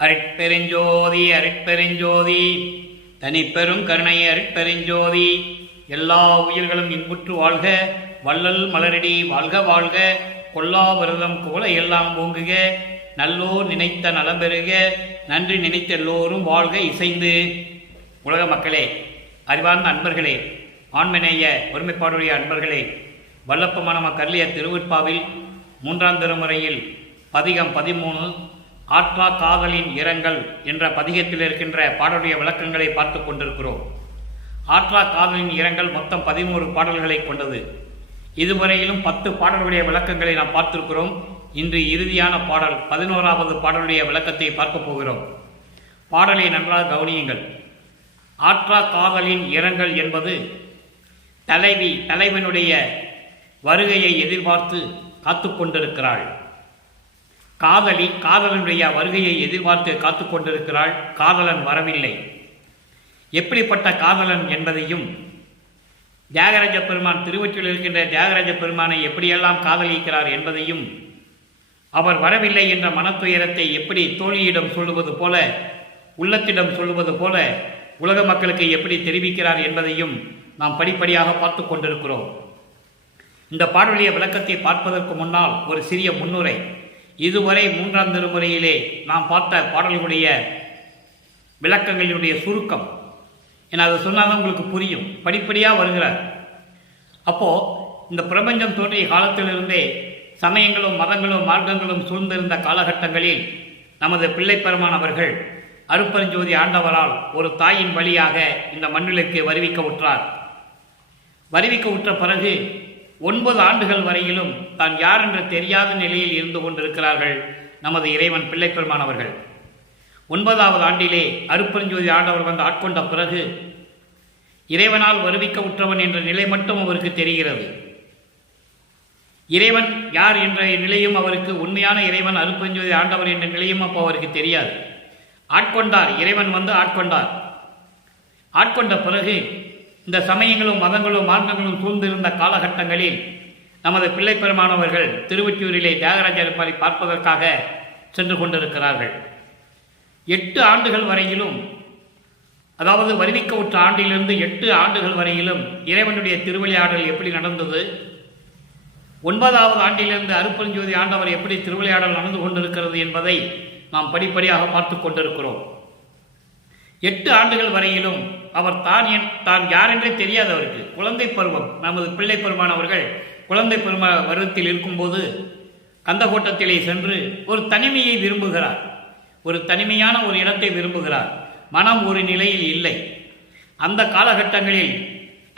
அருட்பெருஞ்சோதி அருட்பெருஞ்சோதி தனிப்பெரும் கருணை அருட்பெருஞ்சோதி. எல்லா உயிர்களும் இன்புற்று வாழ்க, வள்ளல் மலரடி வாழ்க வாழ்க, கொல்லா விரதம் குவளை எல்லாம் ஓங்குக, நல்லோர் நினைத்த நலம் பெறுக, நன்றி நினைத்த எல்லோரும் வாழ்க இசைந்து. உலக மக்களே, அறிவார்ந்த அன்பர்களே, ஆண்மநேய ஒருமைப்பாடுடைய அன்பர்களே, வல்லப்பமான கர்லிய திருவிற்பாவில் 3ஆம் திருமுறையில் பதிகம் 13 ஆற்றா காதலின் இரங்கல் என்ற பதிகத்தில் இருக்கின்ற பாடலுடைய விளக்கங்களை பார்த்து கொண்டிருக்கிறோம். ஆற்றா காதலின் இரங்கல் மொத்தம் 13 பாடல்களை கொண்டது. இதுவரையிலும் 10 பாடலுடைய விளக்கங்களை நாம் பார்த்திருக்கிறோம். இன்று இறுதியான பாடல் 11வது பாடலுடைய விளக்கத்தை பார்க்க போகிறோம். பாடலை நன்றாக கவனியுங்கள். ஆற்றா காதலின் இரங்கல் என்பது தலைவனுடைய வருகையை எதிர்பார்த்து காத்து கொண்டிருக்கிறாள். காதலனுடைய வருகையை எதிர்பார்த்து காத்து கொண்டிருக்கிறாள். காதலன் வரவில்லை. எப்படிப்பட்ட காதலன் என்பதையும், தியாகராஜ பெருமான் திருவொற்றியில் இருக்கின்ற தியாகராஜ பெருமானை எப்படியெல்லாம் காதலிக்கிறார் என்பதையும், அவர் வரவில்லை என்ற மனத்துயரத்தை எப்படி தோழியிடம் சொல்லுவது போல, உள்ளத்திடம் சொல்லுவது போல உலக மக்களுக்கு எப்படி தெரிவிக்கிறார் என்பதையும் நாம் படிப்படியாக பார்த்து கொண்டிருக்கிறோம். இந்த பாடலுடைய விளக்கத்தை பார்ப்பதற்கு முன்னால் ஒரு சிறிய முன்னுரை. இதுவரை 3ஆம் திருமுறையிலே நாம் பார்த்த பாடல்களுடைய விளக்கங்களுடைய சுருக்கம். ஏன்னா அதை சொன்னால் தான் உங்களுக்கு புரியும். படிப்படியாக வருகிறார். அப்போது இந்த பிரபஞ்சம் தோன்றிய காலத்திலிருந்தே சமயங்களும் மதங்களும் மார்க்கங்களும் சூழ்ந்திருந்த காலகட்டங்களில் நமது பிள்ளைப்பெருமானவர்கள் அருட்பெருஞ்சோதி ஆண்டவரால் ஒரு தாயின் வழியாக இந்த மண்ணிற்கு வருவிக்க உற்றார். வருவிக்க உற்ற பிறகு 9 ஆண்டுகள் வரையிலும் தான் யார் என்று தெரியாத நிலையில் இருந்து கொண்டிருக்கிறார்கள் நமது இறைவன் பிள்ளைப்பெருமானவர்கள். 9வது ஆண்டிலே அருட்பெருஞ்சோதி ஆண்டவர் வந்து ஆட்கொண்ட பிறகு இறைவனால் வருவிக்க உற்றவன் என்ற நிலை மட்டும் அவருக்கு தெரிகிறது. இறைவன் யார் என்ற நிலையும் அவருக்கு, உண்மையான இறைவன் அருட்பெருஞ்சோதி ஆண்டவர் என்ற நிலையும் அப்போ அவருக்கு தெரியாது. ஆட்கொண்டார், இறைவன் வந்து ஆட்கொண்டார். ஆட்கொண்ட பிறகு இந்த சமயங்களும் மதங்களும் மார்க்கங்களும் சூழ்ந்திருந்த காலகட்டங்களில் நமது பிள்ளைப்பெருமானவர்கள் திருவொற்றியூரிலே தியாகராஜர் பார்ப்பதற்காக சென்று கொண்டிருக்கிறார்கள். 8 ஆண்டுகள் வரையிலும், அதாவது வருவிக்க உற்ற ஆண்டிலிருந்து 8 ஆண்டுகள் வரையிலும் இறைவனுடைய திருவிளையாடல் எப்படி நடந்தது, 9வது ஆண்டிலிருந்து அருட்பெருஞ்சோதி ஆண்டவர் எப்படி திருவிளையாடல் நடந்து கொண்டிருக்கிறது என்பதை நாம் படிப்படியாக பார்த்து கொண்டிருக்கிறோம். 8 ஆண்டுகள் வரையிலும் அவர் தான் யார் என்றே தெரியாதவருக்கு, குழந்தை பருவம், நமது பிள்ளை பெருமானவர்கள் குழந்தை பருவத்தில் இருக்கும்போது கந்தகோட்டத்திலே சென்று ஒரு தனிமையை விரும்புகிறார். ஒரு தனிமையான ஒரு இடத்தை விரும்புகிறார். மனம் ஒரு நிலையில் இல்லை. அந்த காலகட்டங்களில்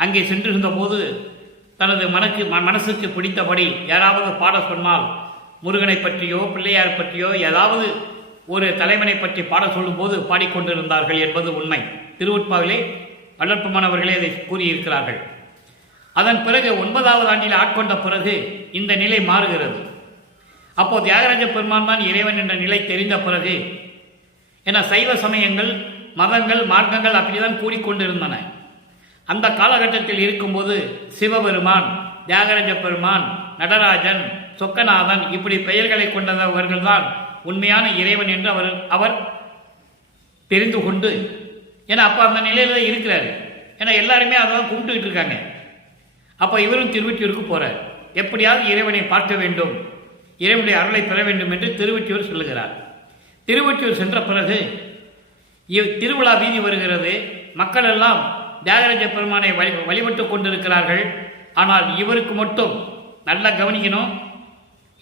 அங்கே சென்றிருந்த போது தனது மனசுக்கு பிடித்தபடி யாராவது பாட சொன்னால் முருகனை பற்றியோ பிள்ளையார் பற்றியோ ஏதாவது ஒரு தலைவனை பற்றி பாட சொல்லும் போது பாடிக்கொண்டிருந்தார்கள் என்பது உண்மை. திருவுட்பாவிலே வல்லற்பமானவர்களே அதை கூறியிருக்கிறார்கள். அதன் பிறகு 9வது ஆண்டில் ஆட்கொண்ட பிறகு இந்த நிலை மாறுகிறது. அப்போது தியாகராஜ பெருமான் தான் இறைவன் என்ற நிலை தெரிந்த பிறகு, என சைவ சமயங்கள் மதங்கள் மார்க்கங்கள் அப்படிதான் கூடிக்கொண்டிருந்தன. அந்த காலகட்டத்தில் இருக்கும்போது சிவபெருமான், தியாகராஜ பெருமான், நடராஜன், சொக்கநாதன் இப்படி பெயர்களை கொண்டவர்கள்தான் உண்மையான இறைவன் என்று அவர் தெரிந்து கொண்டு, ஏன்னா அப்போ அந்த நிலையில தான் இருக்கிறாரு. ஏன்னா எல்லாருமே அதான் கும்பிட்டுக்கிட்டு இருக்காங்க. அப்போ இவரும் திருவொற்றியூருக்கு போறார். எப்படியாவது இறைவனை பார்க்க வேண்டும், இறைவனுடைய அருளை பெற வேண்டும் என்று திருவொற்றியூர் சொல்லுகிறார். திருவொற்றியூர் சென்ற பிறகு திருவிழா வீதி வருகிறது. மக்கள் எல்லாம் தியாகராஜ பெருமானை வழிபட்டு கொண்டிருக்கிறார்கள். ஆனால் இவருக்கு மட்டும் நல்லா கவனிக்கணும்.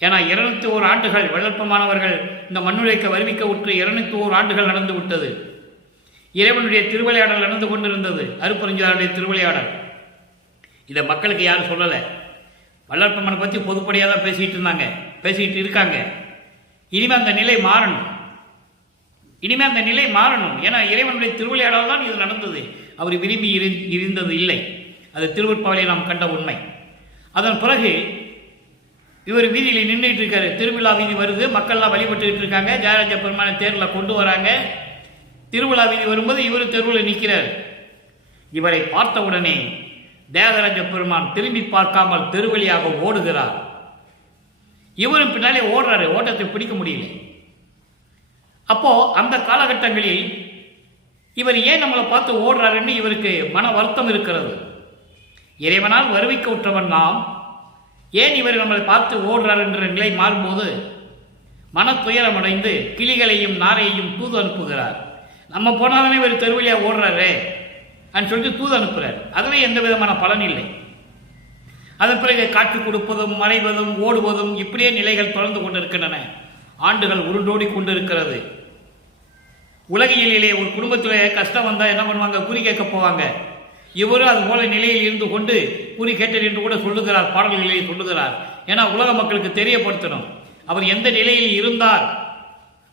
ஏன்னா 201 ஆண்டுகள் வல்லற்பமானவர்கள் இந்த மண்ணுழைக்க வருவிக்க உற்று 201 ஆண்டுகள் நடந்து விட்டது. இறைவனுடைய திருவிளையாடல் நடந்து கொண்டிருந்தது, அருட்பெருஞ்சோதியுடைய திருவிளையாடல். இதை மக்களுக்கு யாரும் சொல்லலை. வல்லற்பமானை பற்றி பொதுப்படியாக தான் பேசிக்கிட்டு இருக்காங்க. இனிமேல் அந்த நிலை மாறணும். ஏன்னா இறைவனுடைய திருவிளையாடல் தான் இது நடந்தது. அவர் விரும்பி இருந்தது இல்லை. அது திருவொற்பாவிலே நாம் கண்ட உண்மை. அதன் பிறகு இவர் வீதியில் நின்றுட்டு இருக்காரு. திருவிழா வீதி வருது, மக்கள்லாம் வழிபட்டுக்கிட்டு இருக்காங்க. தியாகராஜ பெருமானை தேரில் கொண்டு வராங்க. திருவிழா வீதி வரும்போது இவர் தெருவில் நிற்கிறார். இவரை பார்த்தவுடனே தியாகராஜ பெருமான் திரும்பி பார்க்காமல் தெருவழியாக ஓடுகிறார். இவரும் பின்னாலே ஓடுறாரு. ஓட்டத்தை பிடிக்க முடியல. அப்போ அந்த காலகட்டங்களில் இவர் ஏன் நம்மளை பார்த்து ஓடுறாருன்னு இவருக்கு மன வருத்தம் இருக்கிறது. இறைவனால் வருவிக்க உற்றவன் நாம், ஏன் இவர் நம்மளை பார்த்து ஓடுறார் என்ற நிலை மாறும்போது மன துயரமடைந்து கிளிகளையும் நாரையையும் தூது அனுப்புகிறார். நம்ம போனாதானே இவர் தெருவழியா ஓடுறாரு அப்படின்னு சொல்லிட்டு தூது அனுப்புறார். அதுவே எந்த விதமான பலன் இல்லை. அதன் பிறகு காட்சி கொடுப்பதும் மறைவதும் ஓடுவதும் இப்படியே நிலைகள் தொடர்ந்து கொண்டிருக்கின்றன. ஆண்டுகள் உருண்டோடி கொண்டிருக்கிறது. உலகியலிலே ஒரு குடும்பத்திலே கஷ்டம் வந்தால் என்ன பண்ணுவாங்க? குறி கேட்க போவாங்க. இவரும் அது போல நிலையில் இருந்து கொண்டு குறி கேட்டர் என்று கூட சொல்லுகிறார், பாடல்களிலே சொல்லுகிறார். ஏன்னா உலக மக்களுக்கு தெரியப்படுத்தணும் அவர் எந்த நிலையில் இருந்தார்,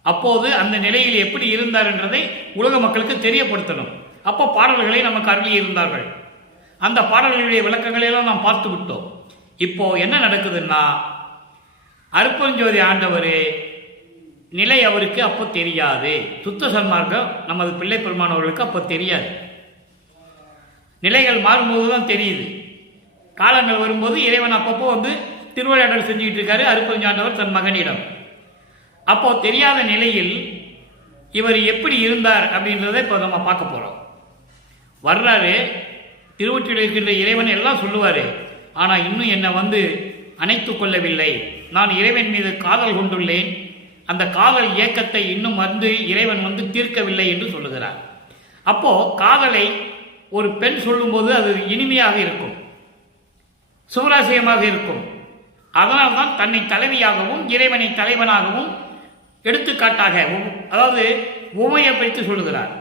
அப்போது அந்த நிலையில் எப்படி இருந்தார் என்றதை உலக மக்களுக்கு தெரியப்படுத்தணும். அப்போ பாடல்களை நமக்கு அருளி இருந்தார்கள். அந்த பாடல்களுடைய விளக்கங்களையெல்லாம் நாம் பார்த்து விட்டோம். இப்போ என்ன நடக்குதுன்னா, அருட்பெருஞ்சோதி ஆண்டவர் நிலை அவருக்கு அப்போ தெரியாது. சுத்த சன்மார்க்கம் நமது பிள்ளை பெருமானவர்களுக்கு அப்போ தெரியாது. நிலைகள் மாறும்போது தான் தெரியுது. காலங்கள் வரும்போது இறைவன் அப்பப்போ திருவிளையாடல் செஞ்சுக்கிட்டு இருக்காரு அருட்பெருஞ்சாண்டவர் தன் மகனிடம். அப்போ தெரியாத நிலையில் இவர் எப்படி இருந்தார் அப்படின்றத இப்போ நம்ம பார்க்க போறோம். வர்றாரு, திருவொற்றியில் இருக்கின்ற இறைவன் எல்லாம் சொல்லுவாரு. ஆனால் இன்னும் என்னை அணைத்து கொள்ளவில்லை. நான் இறைவன் மீது காதல் கொண்டுள்ளேன். அந்த காதல் இயக்கத்தை இன்னும் இறைவன் தீர்க்கவில்லை என்று சொல்லுகிறார். அப்போ காதலை ஒரு பெண் சொல்லும்போது அது இனிமையாக இருக்கும், சுவராசியமாக இருக்கும். அதனால்தான் தன்னை தலைவியாகவும் இறைவனை தலைவனாகவும் எடுத்துக்காட்டாக, அதாவது உமையப்படுத்தி சொல்லுகிறார்,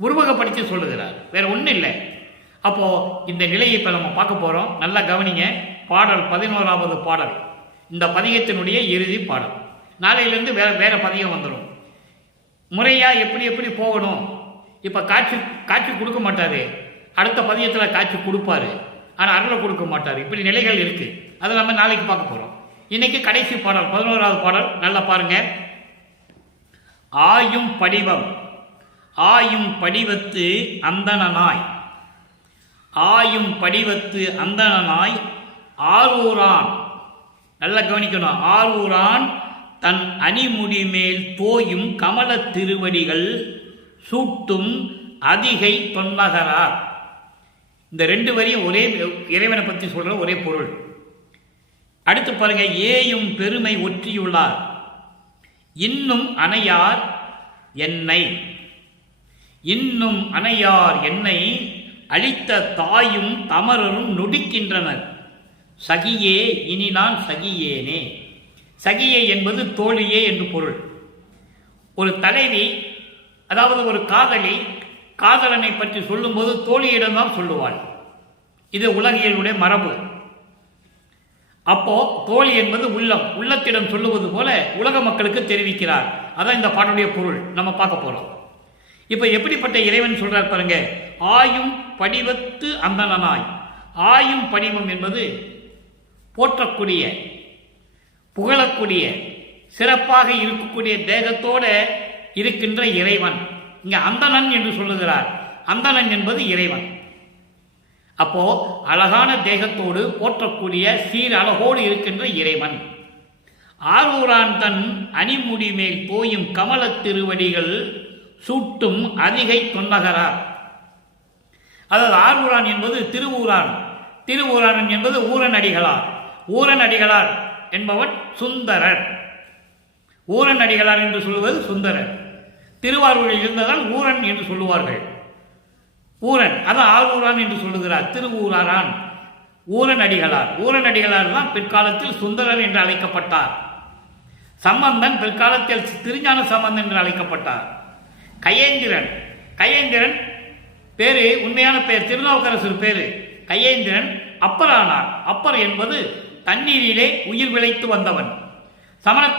உருவகப்படுத்தி சொல்லுகிறார். வேற ஒன்றும் இல்லை. அப்போ இந்த நிலையை இப்போ நம்ம பார்க்க போறோம். நல்லா கவனிங்க. பாடல் 11வது பாடல், இந்த பதிகத்தினுடைய இறுதி பாடல். நாளையிலிருந்து வேற பதிகம் வந்துடும். முறையா எப்படி எப்படி போகணும். இப்ப காட்சி கொடுக்க மாட்டாரு, அடுத்த பதியத்தில் காட்சி கொடுப்பாரு, ஆனால் அருளை கொடுக்க மாட்டார். இப்படி நிலைகள் இருக்கு. அதை நம்ம நாளைக்கு பார்க்க போறோம். இன்னைக்கு கடைசி பாடல் 11வது பாடல். நல்லா பாருங்க. ஆயும் படிவம் ஆயும் படிவத்து அந்தணனாய், ஆயும் படிவத்து அந்தணனாய் ஆரூரான். நல்லா கவனிக்கணும். ஆரூரான் தன் அணிமுடி மேல் தோயும் கமல திருவடிகள் சூட்டும் அதிகை தொன்னகரார். இந்த ரெண்டு வரியும் ஒரே இறைவனை பற்றி சொல்ற ஒரே பொருள். அடுத்து பாருங்க. ஏயும் பெருமை ஒற்றியுள்ளார், இன்னும் அணையார் என்னை, இன்னும் அணையார் என்னை அளித்த தாயும் தமரரும் நொடிக்கின்றனர். சகியே இனி நான் சகியேனே. சகியே என்பது தோழியே என்று பொருள். ஒரு தலைவி, அதாவது ஒரு காதலி, காதலனை பற்றி சொல்லும்போது தோழியிடம்தான் சொல்லுவாள். இது உலகியலுடைய மரபு. அப்போ தோழி என்பது உள்ளம், உள்ளத்திடம் சொல்லுவது போல உலக மக்களுக்கு தெரிவிக்கிறார். அதான் இந்த பாடலுடைய பொருள். நம்ம பார்க்க போறோம். இப்ப எப்படிப்பட்ட இறைவன் சொல்றார் பாருங்க. ஆயும் படிவத்து அந்தணனாய். ஆயும் படிவம் என்பது போற்றக்கூடிய, புகழக்கூடிய, சிறப்பாக இருக்கக்கூடிய தேகத்தோட இருக்கின்ற இறைவன். இங்க அந்தணன் என்று சொல்லுகிறார். அந்தணன் என்பது இறைவன். அப்போ அழகான தேகத்தோடு போற்றக்கூடிய சீர் அழகோடு இருக்கின்ற இறைவன். ஆரூரான் தன் அணிமுடி மேல் தோயும் கமல திருவடிகள் சூட்டும் அதிகை தொன்னகரார். அதாவது ஆரூரான் என்பது திருவூரான், திருவூரான் என்பது ஊரனடிகளார். ஊரனடிகளார் என்பவன் சுந்தரர். ஊரனடிகளார் என்று சொல்லுவது சுந்தரர். திருவாரூரில் இருந்ததால் ஊரன் என்று சொல்லுவார்கள். ஊரன், அதான் ஆரூரான் என்று சொல்லுகிறார். திருவூராரான் ஊரனடிகளார். ஊரனடிகளார் தான் பிற்காலத்தில் சுந்தரர் என்று அழைக்கப்பட்டார். சம்பந்தன் பிற்காலத்தில் திருஞான சம்பந்தன் என்று அழைக்கப்பட்டார். கையேந்திரன், கையேந்திரன் பேரு, உண்மையான பெயர் திருநாவுக்கரசர் பேரு கையேந்திரன். அப்பரானார். அப்பர் என்பது தண்ணீரிலே உயிர் விளைத்து வந்தவன்.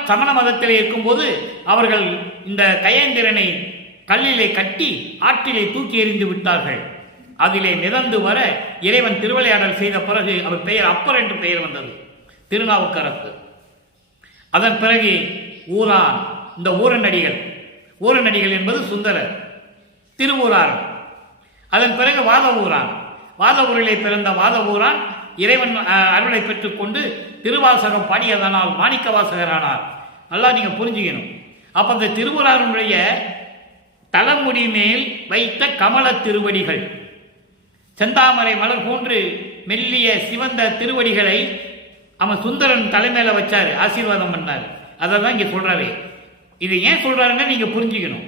சமண மதத்திலே இருக்கும்போது அவர்கள் இந்த கையேந்திரனை கல்லிலே கட்டி ஆற்றிலே தூக்கி எறிந்து விட்டார்கள். அதிலே மிதந்து வர இறைவன் திருவிளையாடல் செய்த பிறகு அவர் பெயர் அப்பர் என்று பெயர் வந்தது, திருநாவுக்கரசு. அதன் பிறகு ஊரான், இந்த ஊரனடிகள். ஊரனடிகள் என்பது சுந்தரர். திருவூரான். அதன் பிறகு வாதவூரான். வாதவூரிலே பிறந்த வாதவூரான் இறைவன் அருளை பெற்றுக்கொண்டு திருவாசகம் பாடியதனால் மாணிக்க வாசகரானார். நல்லா நீங்க புரிஞ்சுக்கணும். அப்ப அந்த திருவராருடைய தலைமுடி மேல் வைத்த கமல திருவடிகள், செந்தாமரை மலர் போன்று மெல்லிய சிவந்த திருவடிகளை அவன் சுந்தரன் தலைமையில வச்சாரு, ஆசீர்வாதம் பண்ணாரு. அதை தான் இங்க சொல்றாரு. இது ஏன் சொல்றாருன்னு நீங்க புரிஞ்சுக்கணும்.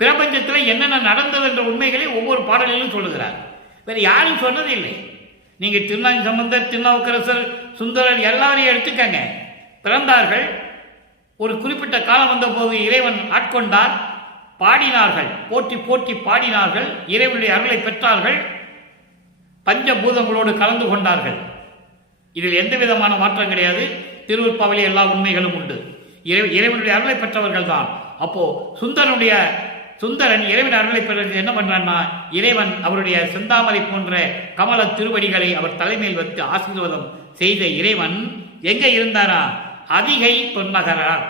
பிரபஞ்சத்தில் என்னென்ன நடந்தது என்ற உண்மைகளை ஒவ்வொரு பாடலிலும் சொல்லுகிறார். வேற யாரும் சொன்னது இல்லை. நீங்க திருநாஞ்சி சம்பந்தர், திருநாவுக்கரசர், சுந்தரர் எல்லாரையும் எடுத்துக்கங்க. பிறந்தார்கள், ஒரு குறிப்பிட்ட காலம் வந்த போது இறைவன் ஆட்கொண்டார், பாடினார்கள், போற்றி போற்றி பாடினார்கள், இறைவனுடைய அருளை பெற்றார்கள், பஞ்சபூதங்களோடு கலந்து கொண்டார்கள். இதில் எந்த விதமான மாற்றம் கிடையாது. திருவருட்பாவிலே எல்லா உண்மைகளும் உண்டு. இறைவனுடைய அருளை பெற்றவர்கள் தான். அப்போ சுந்தரன் இறைவன் அருளை பெற்றது என்ன பண்றான்னா, இறைவன் அவருடைய செந்தாமரை போன்ற கமல திருவடிகளை அவர் தலைமையில் வைத்து ஆசீர்வாதம் செய்த இறைவன் எங்க இருந்தாரா? அதிகை தொன்னகரார்.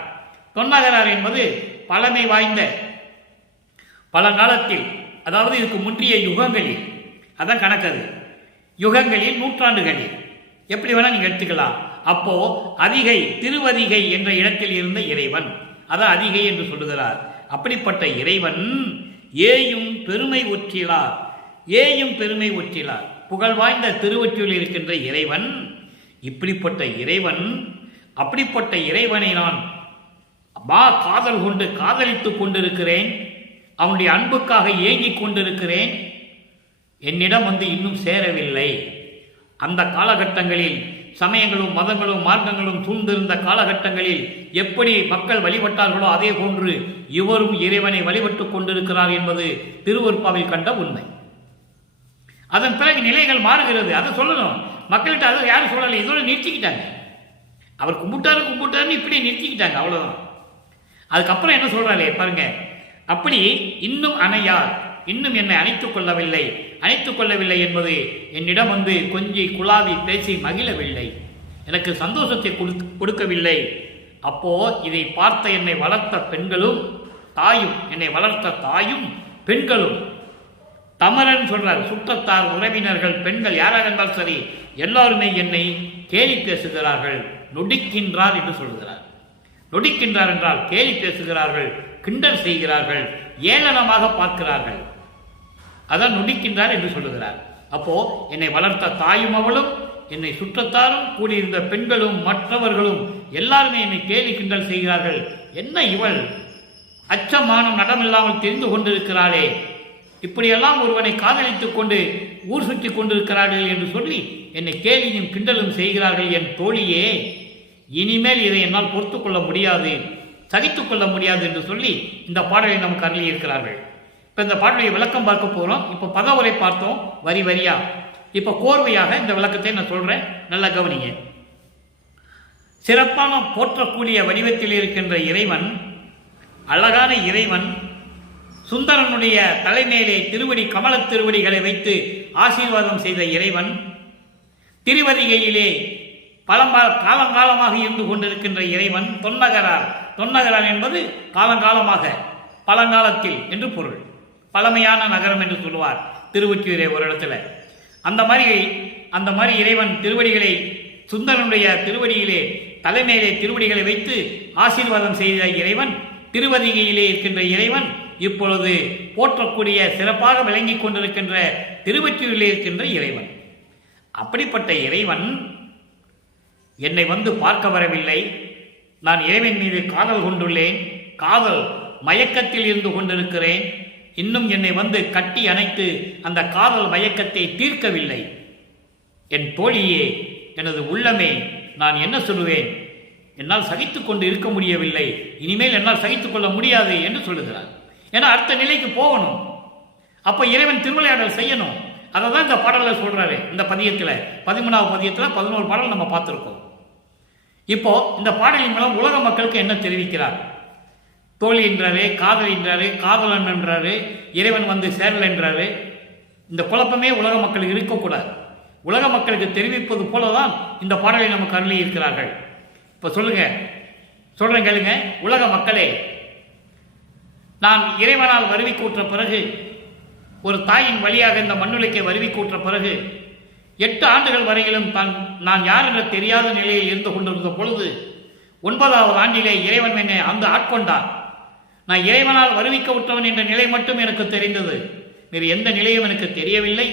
தொன்னகரார் என்பது பழமை வாய்ந்த பழங்காலத்தில், அதாவது இதுக்கு முன்றிய யுகங்களில், அதான் கணக்கது, யுகங்களில், நூற்றாண்டுகளில், எப்படி வேணா நீங்க எடுத்துக்கலாம். அப்போ அதிகை, திருவதிகை என்ற இடத்தில் இருந்த இறைவன், அதான் அதிகை என்று சொல்லுகிறார். அப்படிப்பட்ட இறைவன் ஏயும் பெருமை ஒற்றிலார், ஏயும் பெருமை ஒற்றிலார், புகழ் வாய்ந்த திருவொற்றியில் இருக்கின்ற இறைவன். இப்படிப்பட்ட இறைவன், அப்படிப்பட்ட இறைவனை நான் காதல் கொண்டு காதலித்துக் கொண்டிருக்கிறேன், அவனுடைய அன்புக்காக ஏங்கிக் கொண்டிருக்கிறேன். என்னிடம் இன்னும் சேரவில்லை. அந்த காலகட்டங்களில் சமயங்களும் மதங்களும் மார்க்கங்களும் சூழ்ந்திருந்த காலகட்டங்களில் எப்படி மக்கள் வழிபட்டார்களோ அதே போன்று இவரும் இறைவனை வழிபட்டுக் கொண்டிருக்கிறார் என்பது திருவருட்பாவில் கண்ட உண்மை. அதன் பிறகு நிலைகள் மாறுகிறது. அதை சொல்லணும் மக்கள்கிட்ட. அதை யாரும் சொல்லலை, இதோட நிறுத்திக்கிட்டாங்க. அவர் கும்பிட்டாருன்னு இப்படி நிறுத்திக்கிட்டாங்க, அவ்வளவுதான். அதுக்கப்புறம் என்ன சொல்றாரு பாருங்க, அப்படி இன்னும் அணையார், இன்னும் என்னை அணைத்துக் கொள்ளவில்லை என்பது என்னிடம் கொஞ்சி குழாவி பேசி மகிழவில்லை, எனக்கு சந்தோஷத்தை கொடுக்கவில்லை. அப்போ இதை பார்த்த என்னை வளர்த்த பெண்களும் தாயும், என்னை வளர்த்த தாயும் பெண்களும், தமரன் சொல்றார், சுற்றத்தார், உறவினர்கள், பெண்கள் யாராக இருந்தாலும் சரி, எல்லாருமே என்னை கேலி பேசுகிறார்கள், நொடிக்கின்றார் என்று சொல்கிறார். நொடிக்கின்றார் என்றால் கேலி பேசுகிறார்கள், கிண்டல் செய்கிறார்கள், ஏளனமாக பார்க்கிறார்கள். அதான் நொடிக்கின்றார் என்று சொல்லுகிறார். அப்போ என்னை வளர்த்த தாயும் அவளும், என்னை சுற்றத்தாரும், கூடியிருந்த பெண்களும் மற்றவர்களும் எல்லாருமே என்னை கேலி கிண்டல் செய்கிறார்கள். என்ன இவள் அச்சமானம் நடமில்லாமல் தெரிந்து கொண்டிருக்கிறாளே, இப்படியெல்லாம் ஒருவனை காதலித்துக் கொண்டு ஊர் சுற்றி கொண்டிருக்கிறார்கள் என்று சொல்லி என்னை கேலியும் கிண்டலும் செய்கிறார்கள். என் தோழியே, இனிமேல் இதை என்னால் பொறுத்துக் கொள்ள முடியாது, சகித்துக் கொள்ள முடியாது என்று சொல்லி இந்த பாடலை நமக்கு அருளி இருக்கிறார்கள். இப்போ இந்த பாடலுடைய விளக்கம் பார்க்க போகிறோம். இப்போ பதவுரை பார்த்தோம் வரி வரியா. இப்போ கோர்வையாக இந்த விளக்கத்தை நான் சொல்றேன், நல்லா கவனிங்க. சிறப்பான போற்றக்கூடிய வடிவத்தில் இருக்கின்ற இறைவன், அழகான இறைவன், சுந்தரனுடைய தலைமையிலே திருவடி கமல திருவடிகளை வைத்து ஆசீர்வாதம் செய்த இறைவன், திருவதிகையிலே காலங்காலமாக இருந்து கொண்டிருக்கின்ற இறைவன், தொன்னகரார் என்பது காலங்காலமாக, பழங்காலத்தில் என்று பொருள். பழமையான நகரம் என்று சொல்லுவார் திருவொற்றியூரை ஒரு இடத்துல. அந்த மாதிரி இறைவன் திருவடிகளை, சுந்தரனுடைய திருவடியிலே தலைமையிலே திருவடிகளை வைத்து ஆசீர்வாதம் செய்த இறைவன், திருவதிகையிலே இருக்கின்ற இறைவன், இப்பொழுது போற்றக்கூடிய சிறப்பாக விளங்கிக் கொண்டிருக்கின்ற திருவொற்றியூரிலே இருக்கின்ற இறைவன். அப்படிப்பட்ட இறைவன் என்னை பார்க்க வரவில்லை. நான் இறைவன் மீது காதல் கொண்டுள்ளேன், காதல் மயக்கத்தில் இருந்து கொண்டிருக்கிறேன். இன்னும் என்னை கட்டி அணைத்து அந்த காதல் மயக்கத்தை தீர்க்கவில்லை. என் தோழியே, எனது உள்ளமே, நான் என்ன சொல்லுவேன், என்னால் சகித்துக் கொண்டு இருக்க முடியவில்லை, இனிமேல் என்னால் சகித்துக் கொள்ள முடியாது என்று சொல்லுகிறார். ஏன்னா அடுத்த நிலைக்கு போகணும். அப்ப இறைவன் திருவிளையாடல் செய்யணும். அதை தான் இந்த பாடலில் சொல்றாரு. இந்த பதியத்தில் 13வது பதியத்தில் 11 பாடல் நம்ம பார்த்துருக்கோம். இப்போ இந்த பாடலின் மூலம் உலக மக்களுக்கு என்ன தெரிவிக்கிறார்? தோழி என்றாரு, காதல் என்றாரு, காதலன் என்றாரு, இறைவன் சேரல் என்றாரு. இந்த குழப்பமே உலக மக்களுக்கு இருக்கக்கூடாது. உலக மக்களுக்கு தெரிவிப்பது போலதான் இந்த பாடலை நமக்கு அருளி இருக்கிறார்கள். இப்ப சொல்றேன் கேளுங்க. உலக மக்களே, நான் இறைவனால் வருவி கூற்ற பிறகு, ஒரு தாயின் வழியாக இந்த மண்ணுலைக்கு வருவி கூற்ற பிறகு 8 ஆண்டுகள் வரையிலும் நான் யார் என்ற தெரியாத நிலையில் இருந்து கொண்டிருந்த பொழுது 9வது ஆண்டிலே இறைவன் என்னை ஆட்கொண்டார். நான் இறைவனால் வருவிக்க விட்டவன் என்ற நிலை மட்டும் எனக்கு தெரிந்தது. வேறு எந்த நிலையும் எனக்கு தெரியவில்லை.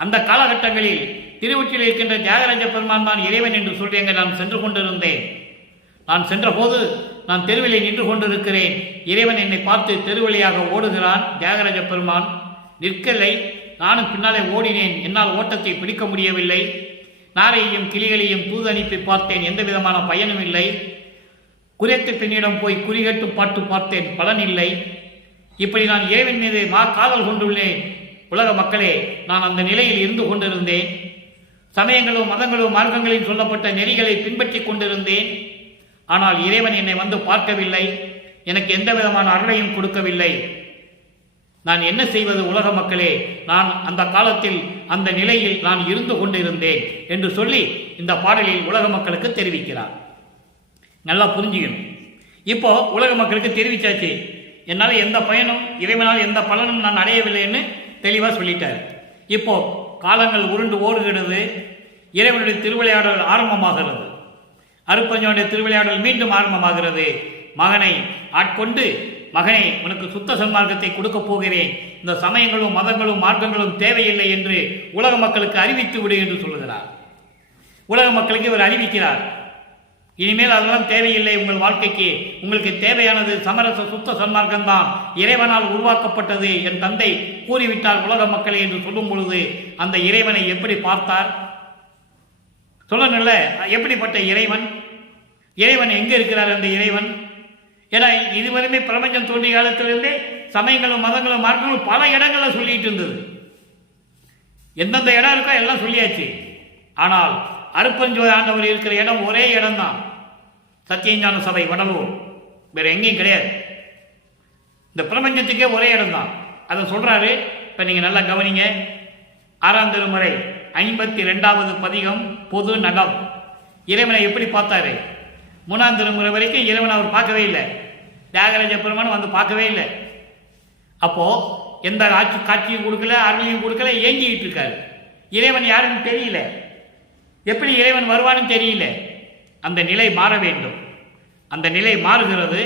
அந்த காலகட்டங்களில் திருவொற்றியில் இருக்கின்ற தியாகராஜ பெருமான் தான் இறைவன் என்று சொல்லி அங்கே நான் சென்று கொண்டிருந்தேன். நான் சென்றபோது நான் தெருவிலே நின்று கொண்டிருக்கிறேன். இறைவன் என்னை பார்த்து தெருவழியாக ஓடுகிறான். தியாகராஜ பெருமான் நிற்கலை. நானும் பின்னாலே ஓடினேன். என்னால் ஓட்டத்தை பிடிக்க முடியவில்லை. நாரையையும் கிளிகளையும் தூது அனுப்பி பார்த்தேன். எந்த விதமான பயனும் இல்லை. குறித்த பெண்ணிடம் போய் குறிகட்டு பாட்டு பார்த்தேன். பலன் இல்லை. இப்படி நான் இறைவன் மீது காதல் கொண்டுள்ளேன். உலக மக்களே, நான் அந்த நிலையில் இருந்து கொண்டிருந்தேன். சமயங்களும் மதங்களும் மார்க்கங்களில் சொல்லப்பட்ட நெறிகளை பின்பற்றி கொண்டிருந்தேன். ஆனால் இறைவன் என்னை வந்து பார்க்கவில்லை. எனக்கு எந்த விதமான அருளையும் கொடுக்கவில்லை. நான் என்ன செய்வது உலக மக்களே? நான் அந்த காலத்தில் அந்த நிலையில் நான் இருந்து கொண்டிருந்தேன் என்று சொல்லி இந்த பாடலில் உலக மக்களுக்கு தெரிவிக்கிறார். நல்லா புரிஞ்சுக்கணும். இப்போ உலக மக்களுக்கு தெரிவிச்சாச்சு. என்னால் எந்த பயனும் இறைவனால் எந்த பலனும் நான் அடையவில்லைன்னு தெளிவாக சொல்லிட்டார். இப்போ காலங்கள் உருண்டு ஓடுகிறது. இறைவனுடைய திருவிளையாடல் ஆரம்பமாகிறது. அருட்பஞ்சனுடைய திருவிளையாடல் மீண்டும் ஆரம்பமாகிறது. மகனை ஆட்கொண்டு, மகனை உனக்கு சுத்த சன்மார்க்கத்தை கொடுக்கப் போகிறேன், இந்த சமயங்களும் மதங்களும் மார்க்கங்களும் தேவையில்லை என்று உலக மக்களுக்கு அறிவித்து விடு என்று சொல்லுகிறார். உலக மக்களுக்கு இவர் அறிவிக்கிறார். இனிமேல் அதெல்லாம் தேவையில்லை. உங்கள் வாழ்க்கைக்கு உங்களுக்கு தேவையானது சமரச சுத்த சன்மார்க்கம் தான், இறைவனால் உருவாக்கப்பட்டது என் தந்தை கூறிவிட்டார் உலக மக்களை என்று சொல்லும் பொழுது அந்த இறைவனை எப்படி பார்த்தார் சொல்லணும்ல? எப்படிப்பட்ட இறைவன்? இறைவன் எங்கே இருக்கிறார் அந்த இறைவன்? ஏன்னா இதுவரையுமே பிரபஞ்சம் தோன்றிய காலத்திலிருந்தே சமயங்களும் மதங்களும் மார்க்கங்களும் பல இடங்களில் சொல்லிட்டு இருந்தது. எந்தெந்த இடம் இருக்கோ எல்லாம் சொல்லியாச்சு. ஆனால் அருட்பெருஞ்சோதி ஆண்டவர் இருக்கிற இடம் ஒரே இடம்தான், சத்தியஞான சபை வடலூர். வேற எங்கேயும் கிடையாது. இந்த பிரபஞ்சத்துக்கே ஒரே இடம் தான். அதை சொல்றாரு. இப்ப நீங்க நல்லா கவனிங்க. 6ஆம் திருமுறை 52வது பதிகம் பொது நடம். இறைவனை எப்படி பார்த்தாரு? 3ஆம் திருமுறை வரைக்கும் இறைவனை அவர் பார்க்கவே இல்லை. தியாகராஜ பெருமான் வந்து பார்க்கவே இல்லை. அப்போ எந்த காட்சியும் கொடுக்கல, அருளையும் கொடுக்கல, ஏங்கிட்டு இருக்காரு. இறைவன் யாருன்னு தெரியல. எப்படி இறைவன் வருவான்னு தெரியல. அந்த நிலை மாற வேண்டும். அந்த நிலை மாறுகிறது.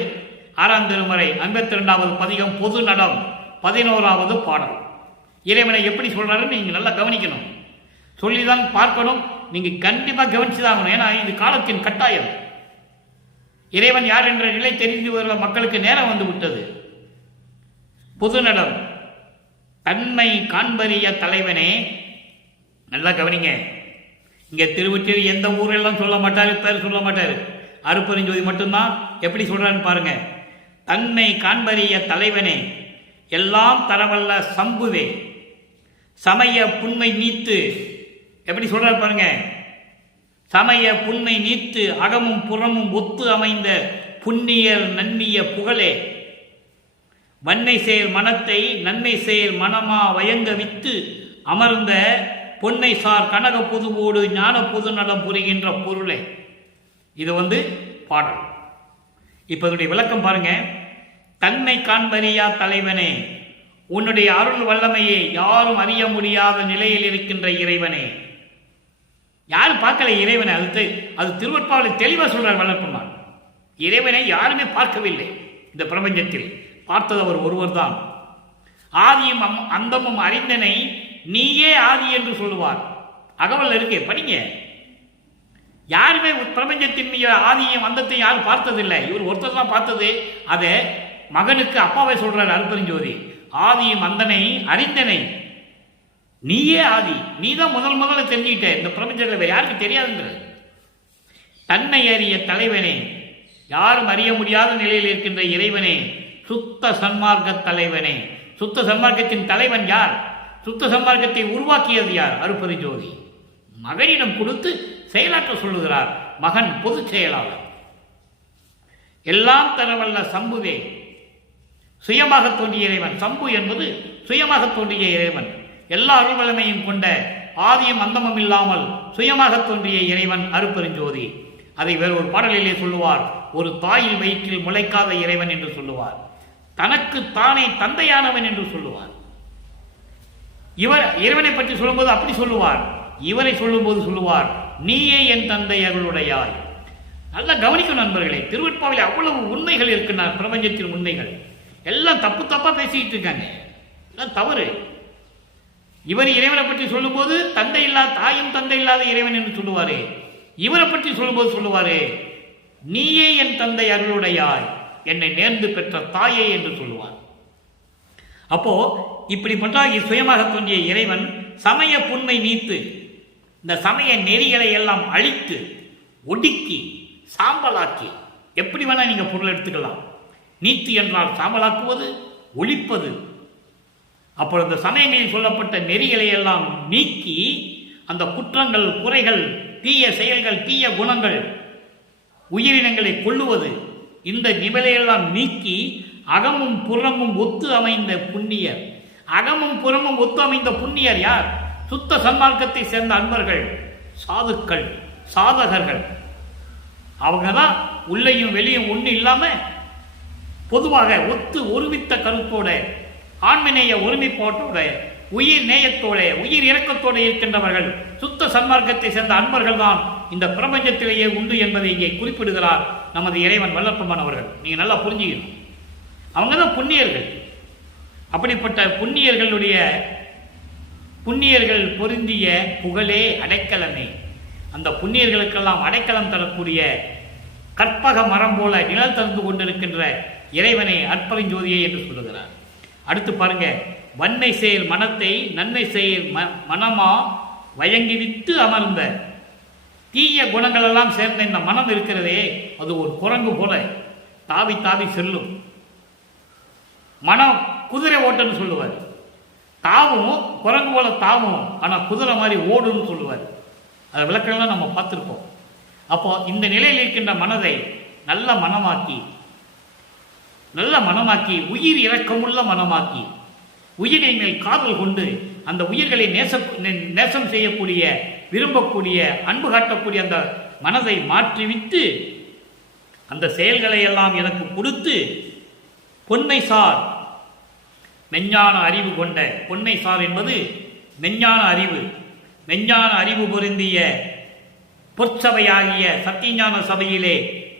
6ஆம் திருமுறை 52வது பதிகம் பொது நடம் 11வது பாடல். இறைவனை எப்படி சொல்றாருன்னு நீங்க நல்லா கவனிக்கணும். சொல்லிதான் பார்க்கணும். நீங்க கண்டிப்பா கவனிச்சுதான். ஏன்னா இது காலத்தின் கட்டாயம். இறைவன் யார் என்ற நிலை தெரிந்து வருகிற மக்களுக்கு நேரம் வந்து விட்டது. பொது நடம். தன்மை காண்பறிய தலைவனே. நல்லா கவனிங்க. இங்க திருவொற்றியூர் எந்த ஊரெல்லாம் சொல்ல மாட்டாரு, பேர் சொல்ல மாட்டாரு. அருட்பெருஞ்சோதி மட்டும்தான். எப்படி சொல்றான்னு பாருங்க. தன்மை காண்பறிய தலைவனே, எல்லாம் தரவல்ல சம்புவே, சமய புண்மை நீத்து. எப்படி சொல்றாரு பாருங்க. சமய புண்மை நீத்து அகமும் புறமும் ஒத்து அமைந்த புண்ணியர் நன்னிய புகழே, வன்மை செயல் மனத்தை நன்மை செயல் மனமா வயங்க வித்து அமர்ந்த பொன்னை சார் கனக புதுவோடு ஞான பொது நலம் புரிகின்ற பொருளே. இது பாடல். இப்ப இதனுடைய விளக்கம் பாருங்க. தன்மை காண்பறியா தலைவனே, உன்னுடைய அருள் வல்லமையை யாரும் அறிய முடியாத நிலையில் இருக்கின்ற இறைவனே. யாரும் பார்க்கல இறைவனை. அது திருவற்பாவை தெளிவா சொல்றார் வல்லப்பெருமான். இறைவனை யாருமே பார்க்கவில்லை. இந்த பிரபஞ்சத்தில் பார்த்தது அவர் ஒருவர் தான். ஆதியும் அந்தமும் அறிந்தனை நீயே ஆதி என்று சொல்லுவார். அகவல் இருக்கே, படிங்க. யாருமே பிரபஞ்சத்தின் மீது ஆதியும் அந்தத்தையும் யாரும் பார்த்ததில்லை. இவர் ஒருத்தர் தான் பார்த்தது. அதை மகனுக்கு அப்பாவை சொல்றார் அருட்பெருஞ்சோதி. ஆதியும் அந்தனை அறிந்தனை நீயே ஆதி. நீ தான் முதல்ல தெரிஞ்சுக்கிட்ட. இந்த பிரபஞ்சத்தில் யாருக்கு தெரியாதுங்கிற. தன்னை அறிய தலைவனே, யாரும் அறிய முடியாத நிலையில் இருக்கின்ற இறைவனே, சுத்த சன்மார்க்க தலைவனே. சுத்த சன்மார்க்கத்தின் தலைவன் யார்? சுத்த சன்மார்க்கத்தை உருவாக்கியது யார்? அருட்பெருஞ்சோதி. மகனிடம் கொடுத்து செயலாற்ற சொல்லுகிறார். மகன் பொது செயலாளர். எல்லாம் தரவல்ல சம்புவே, சுயமாக தோன்றிய இறைவன். சம்பு என்பது சுயமாக தோன்றிய இறைவன். எல்லா அருள் வல்லமையும் கொண்ட ஆதியும் அந்தமும் இல்லாமல் சுயமாக தோன்றிய இறைவன் அருட்பெருஞ்சோதி. அதை வேறு ஒரு பாடலிலே சொல்லுவார். ஒரு தாயில் வயிற்றில் முளைக்காத இறைவன் என்று சொல்லுவார். தனக்கு தானே தந்தையானவன் என்று சொல்லுவார். இவர் இறைவனை பற்றி சொல்லும்போது அப்படி சொல்லுவார். இவரை சொல்லும்போது சொல்லுவார், நீயே என் தந்தை அருளுடையாய். நல்லா கவனிக்கும் நண்பர்களே. திருவற்பாவிலே அவ்வளவு உண்மைகள் இருக்கின்றன. பிரபஞ்சத்தின் உண்மைகள் எல்லாம் தப்பு தப்பா பேசிக்கிட்டு இருக்காங்க. எல்லாம் தவறு. இவர் இறைவனை பற்றி சொல்லும்போது தந்தை இல்லாத தாயும் தந்தை இல்லாத இறைவன் என்று சொல்லுவாரு. இவரை பற்றி சொல்லும்போது சொல்லுவாரு, நீயே என் தந்தை அருளுடையாய், என்னை நேர்ந்து பெற்ற தாயே என்று சொல்லுவார். அப்போ இப்படிப்பட்ட சுயமாக தோன்றிய இறைவன் சமய புண்மை நீத்து இந்த சமய நெறிகளை எல்லாம் அழித்து ஒடுக்கி சாம்பலாக்கி, எப்படி வேணா நீங்க பொருள் எடுத்துக்கலாம். நீத்து என்றால் சாம்பலாக்குவது, ஒழிப்பது. அப்புறம் இந்த சமயங்களில் சொல்லப்பட்ட நெறிகளை எல்லாம் நீக்கி அந்த குற்றங்கள், குறைகள், தீய செயல்கள், தீய குணங்கள், உயிரினங்களை கொள்ளுவது, இந்த நிபலையெல்லாம் நீக்கி அகமும் புறமும் ஒத்து அமைந்த புண்ணியர். அகமும் புறமும் ஒத்து அமைந்த புண்ணியர் யார்? சுத்த சன்மார்க்கத்தை சேர்ந்த அன்பர்கள், சாதுக்கள், சாதகர்கள். அவங்க தான் உள்ளையும் வெளியும் ஒன்று இல்லாம பொதுவாக ஒத்து ஒருமித்த கருத்தோட, ஆண்மநேய ஒருமைப்பாட்டோட, உயிர் நேயத்தோட, உயிர் இரக்கத்தோடு இருக்கின்றவர்கள், சுத்த சன்மார்க்கத்தை சேர்ந்த அன்பர்கள் தான் இந்த பிரபஞ்சத்திலேயே உண்டு என்பதை இங்கே குறிப்பிடுகிறார் நமது இறைவன் வல்லப்பெருமான் அவர்கள். நீங்க நல்லா புரிஞ்சுக்கணும். அவங்க தான் புண்ணியர்கள். அப்படிப்பட்ட புண்ணியர்கள் பொருந்திய புகழே அடைக்கலமே. அந்த புண்ணியர்களுக்கெல்லாம் அடைக்கலம் தரக்கூடிய கற்பக மரம் போல நிழல் தந்து கொண்டிருக்கின்ற இறைவனை அற்பரிஞ்சோதியை என்று சொல்லுகிறார். அடுத்து பாருங்க, வன்மை செயல் மனத்தை நன்மை செயல் மனமா வயங்கிவித்து அமர்ந்த. தீய குணங்கள் எல்லாம் சேர்ந்த இந்த மனம் இருக்கிறதே, அது ஒரு குரங்கு போல தாவி தாவி செல்லும். மனம் குதிரை ஓட்டன்னு சொல்லுவார். தாவும் குரங்கு போல தாவும், ஆனா குதிரை மாதிரி ஓடுன்னு சொல்லுவார். அதை விளக்கெல்லாம் நம்ம பார்த்துருப்போம். அப்போ இந்த நிலையில் இருக்கின்ற மனதை நல்ல மனமாக்கி உயிர் இரக்கமுள்ள மனமாக்கி, உயிரின் மேல் காதல் கொண்டு அந்த உயிர்களை நேசம் செய்யக்கூடிய, விரும்பக்கூடிய, அன்பு காட்டக்கூடிய அந்த மனதை மாற்றிவிட்டு அந்த செயல்களை எல்லாம் எனக்கு கொடுத்து பொன்னை சார் மெஞ்ஞான அறிவு கொண்ட, பொன்னை சார் என்பது மெஞ்ஞான அறிவு பொருந்திய பொற்சபையாகிய சத்தியஞான சபையிலே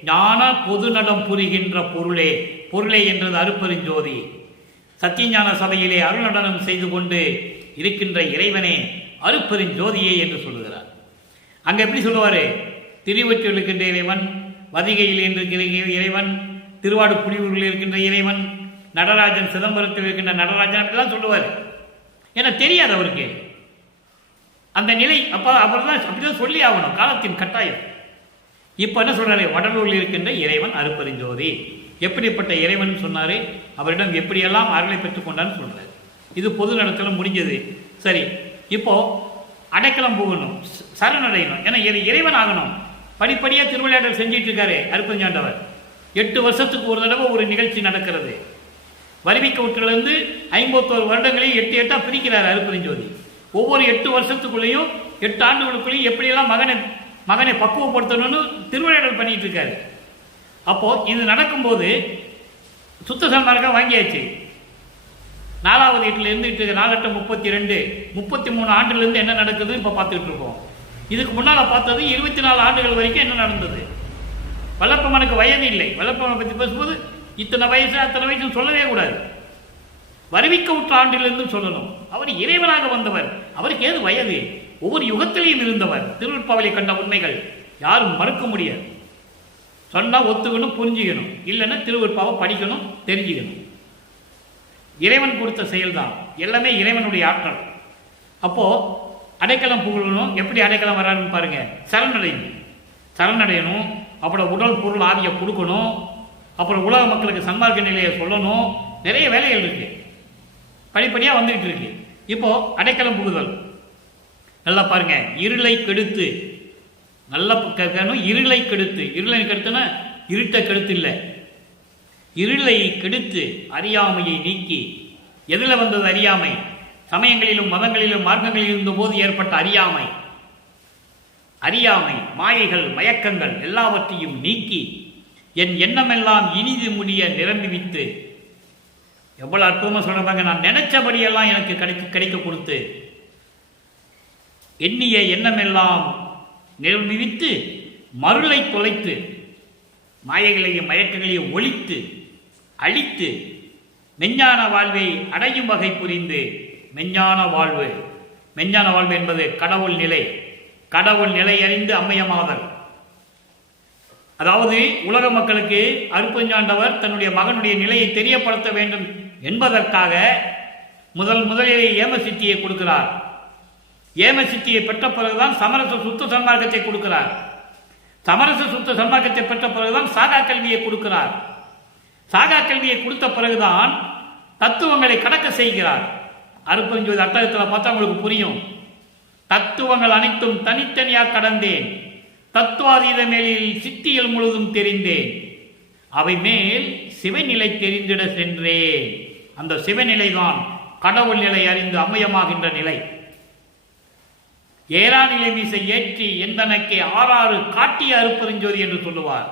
ஞான பொது நடம் புரிகின்ற பொருளே என்றது அருப்பெருஞ்சோதி. சத்தியஞான சபையிலே அருள் நடனம் செய்து கொண்டு இருக்கின்ற இறைவனே அருப்பெருஞ்சோதியே என்று சொல்லுகிறார். அங்க எப்படி சொல்லுவாரு? திருவொற்றியூரில் இருக்கின்ற இறைவன், வதிகையில் இருக்கின்ற இறைவன், திருவாடுபுலியூரில் இருக்கின்ற இறைவன், நடராஜன் சிதம்பரத்தில் இருக்கின்ற நடராஜன், அப்படிலாம் சொல்லுவார். ஏன்னா தெரியாது அவருக்கு அந்த நிலை. அப்படிதான் சொல்லி ஆகணும், காலத்தின் கட்டாயம். இப்ப என்ன சொல்றாரு? வடலூரில் இருக்கின்ற இறைவன் அருப்பெருஞ்சோதி. எப்படிப்பட்ட இறைவன் சொன்னாரு, அவரிடம் எப்படியெல்லாம் அருளை பெற்றுக் கொண்டான்னு சொல்றாரு. இது பொது நடத்தல முடிஞ்சது. சரி, இப்போ அடைக்கலம் போகணும், சரணடையணும். ஏன்னா இறைவன் ஆகணும். படிப்படியாக திருவிளையாடல் செஞ்சிட்டு இருக்காரு அருப்பெருஞ்சாண்டவர். 8 வருஷத்துக்கு ஒரு தடவை ஒரு நிகழ்ச்சி நடக்கிறது. வருவிக்கவுற்றிலிருந்து 51 வருடங்களையும் 8 பிரிக்கிறார் அருப்பெருஞ்சோதி. ஒவ்வொரு 8 வருஷத்துக்குள்ளேயும் 8 ஆண்டுகளுக்குள்ளேயும் எப்படியெல்லாம் மகனை பக்குவப்படுத்தணும்னு திருவிளையாடல் பண்ணிட்டு இருக்காரு. அப்போ இது நடக்கும்போது சுத்த சன்மார்க்கம் வாங்கியாச்சு. 4வது வீட்டில் இருந்துட்டு 4 32 33 ஆண்டுலேருந்து என்ன நடக்குது இப்போ பார்த்துக்கிட்டு இருக்கோம். இதுக்கு முன்னால் பார்த்தது 24 ஆண்டுகள் வரைக்கும் என்ன நடந்தது. வல்லப்பெருமானுக்கு வயது இல்லை. வல்லப்பெருமானை பற்றி பேசும்போது இத்தனை வயசு அத்தனை வயசு சொல்லவே கூடாது. வருவிக்கவுற்ற ஆண்டிலிருந்து சொல்லணும். அவர் இறைவனாக வந்தவர். அவருக்கு ஏது வயது? ஒவ்வொரு யுகத்திலையும் இருந்தவர். திருவிற்பாவலை கண்ட உண்மைகள் யாரும் மறுக்க முடியாது. சொன்னா ஒத்துக்கணும், புரிஞ்சுக்கணும். இல்லைன்னா திருவிற்பாவை படிக்கணும், தெரிஞ்சுக்கணும். இறைவன் கொடுத்த செயல்தான் எல்லாமே, இறைவனுடைய ஆற்றல். அப்போ அடைக்கலம் புகழணும். எப்படி அடைக்கலம் வராருன்னு பாருங்க. சரணடையணும். அப்புறம் உடல் பொருள் ஆதியை கொடுக்கணும். அப்புறம் உலக மக்களுக்கு சன்மார்க்க நிலையை சொல்லணும். நிறைய வேலைகள் இருக்கு, படிப்படியாக வந்துகிட்டு இருக்கு. இப்போ அடைக்கலம் புகுதல் நல்லா பாருங்க. இருளை கெடுத்து, நல்லா கேட்கணும். இருளை கெடுத்துனா இருட்டை கெடுத்து இல்லை, இருளை கெடுத்து அறியாமையை நீக்கி. எதில் வந்தது அறியாமை? சமயங்களிலும் மதங்களிலும் மார்க்கங்களில் இருந்தபோது ஏற்பட்ட அறியாமை, மாயைகள், மயக்கங்கள் எல்லாவற்றையும் நீக்கி என் எண்ணமெல்லாம் இனிது முடிய நிரம்பிவித்து. எவ்வளவு அற்புதமா சொல்றாங்க. நான் நினைச்சபடியெல்லாம் எனக்கு கிடைக்க கொடுத்து, எண்ணிய எண்ணமெல்லாம் நிரம்பிவித்து, மருளை தொலைத்து, மாயைகளையும் மயக்கங்களையும் ஒழித்து அழித்து, மெஞ்ஞான வாழ்வை அடையும் வகை புரிந்து மெஞ்ஞான வாழ்வு. மெஞ்ஞான வாழ்வு என்பது கடவுள் நிலை. கடவுள் நிலை அறிந்து அம்மையமாதல். அதாவது உலக மக்களுக்கு அருட்பெருஞ்சாண்டவர் தன்னுடைய மகனுடைய நிலையை தெரியப்படுத்த வேண்டும் என்பதற்காக முதலிலே ஏமசித்தியை கொடுக்கிறார். ஏமசித்தியை பெற்ற பிறகுதான் சமரச சுத்த சன்மார்க்கத்தை கொடுக்கிறார். சமரச சுத்த சன்மார்க்கத்தை பெற்ற பிறகுதான் சாகா கல்வியை கொடுக்கிறார். சாகா கல்வியை கொடுத்த பிறகுதான் தத்துவங்களை கடக்க செய்கிறார். அருட்பெருஞ்சோதி அட்டகத்தில் பார்த்தா உங்களுக்கு புரியும். தத்துவங்கள் அனைத்தும் தனித்தனியாக கடந்தேன், தத்துவாதீத மேலில் சித்தியல் முழுதும் தெரிந்தேன், அவை மேல் சிவநிலை தெரிந்திட சென்றேன். அந்த சிவநிலைதான் கடவுள் நிலை அறிந்து அம்மையமாகின்ற நிலை. ஏறா நிலை மீசை ஏற்றி எந்தனக்கே ஆறாறு காட்டிய அருட்பெருஞ்சோதி என்று சொல்லுவார்.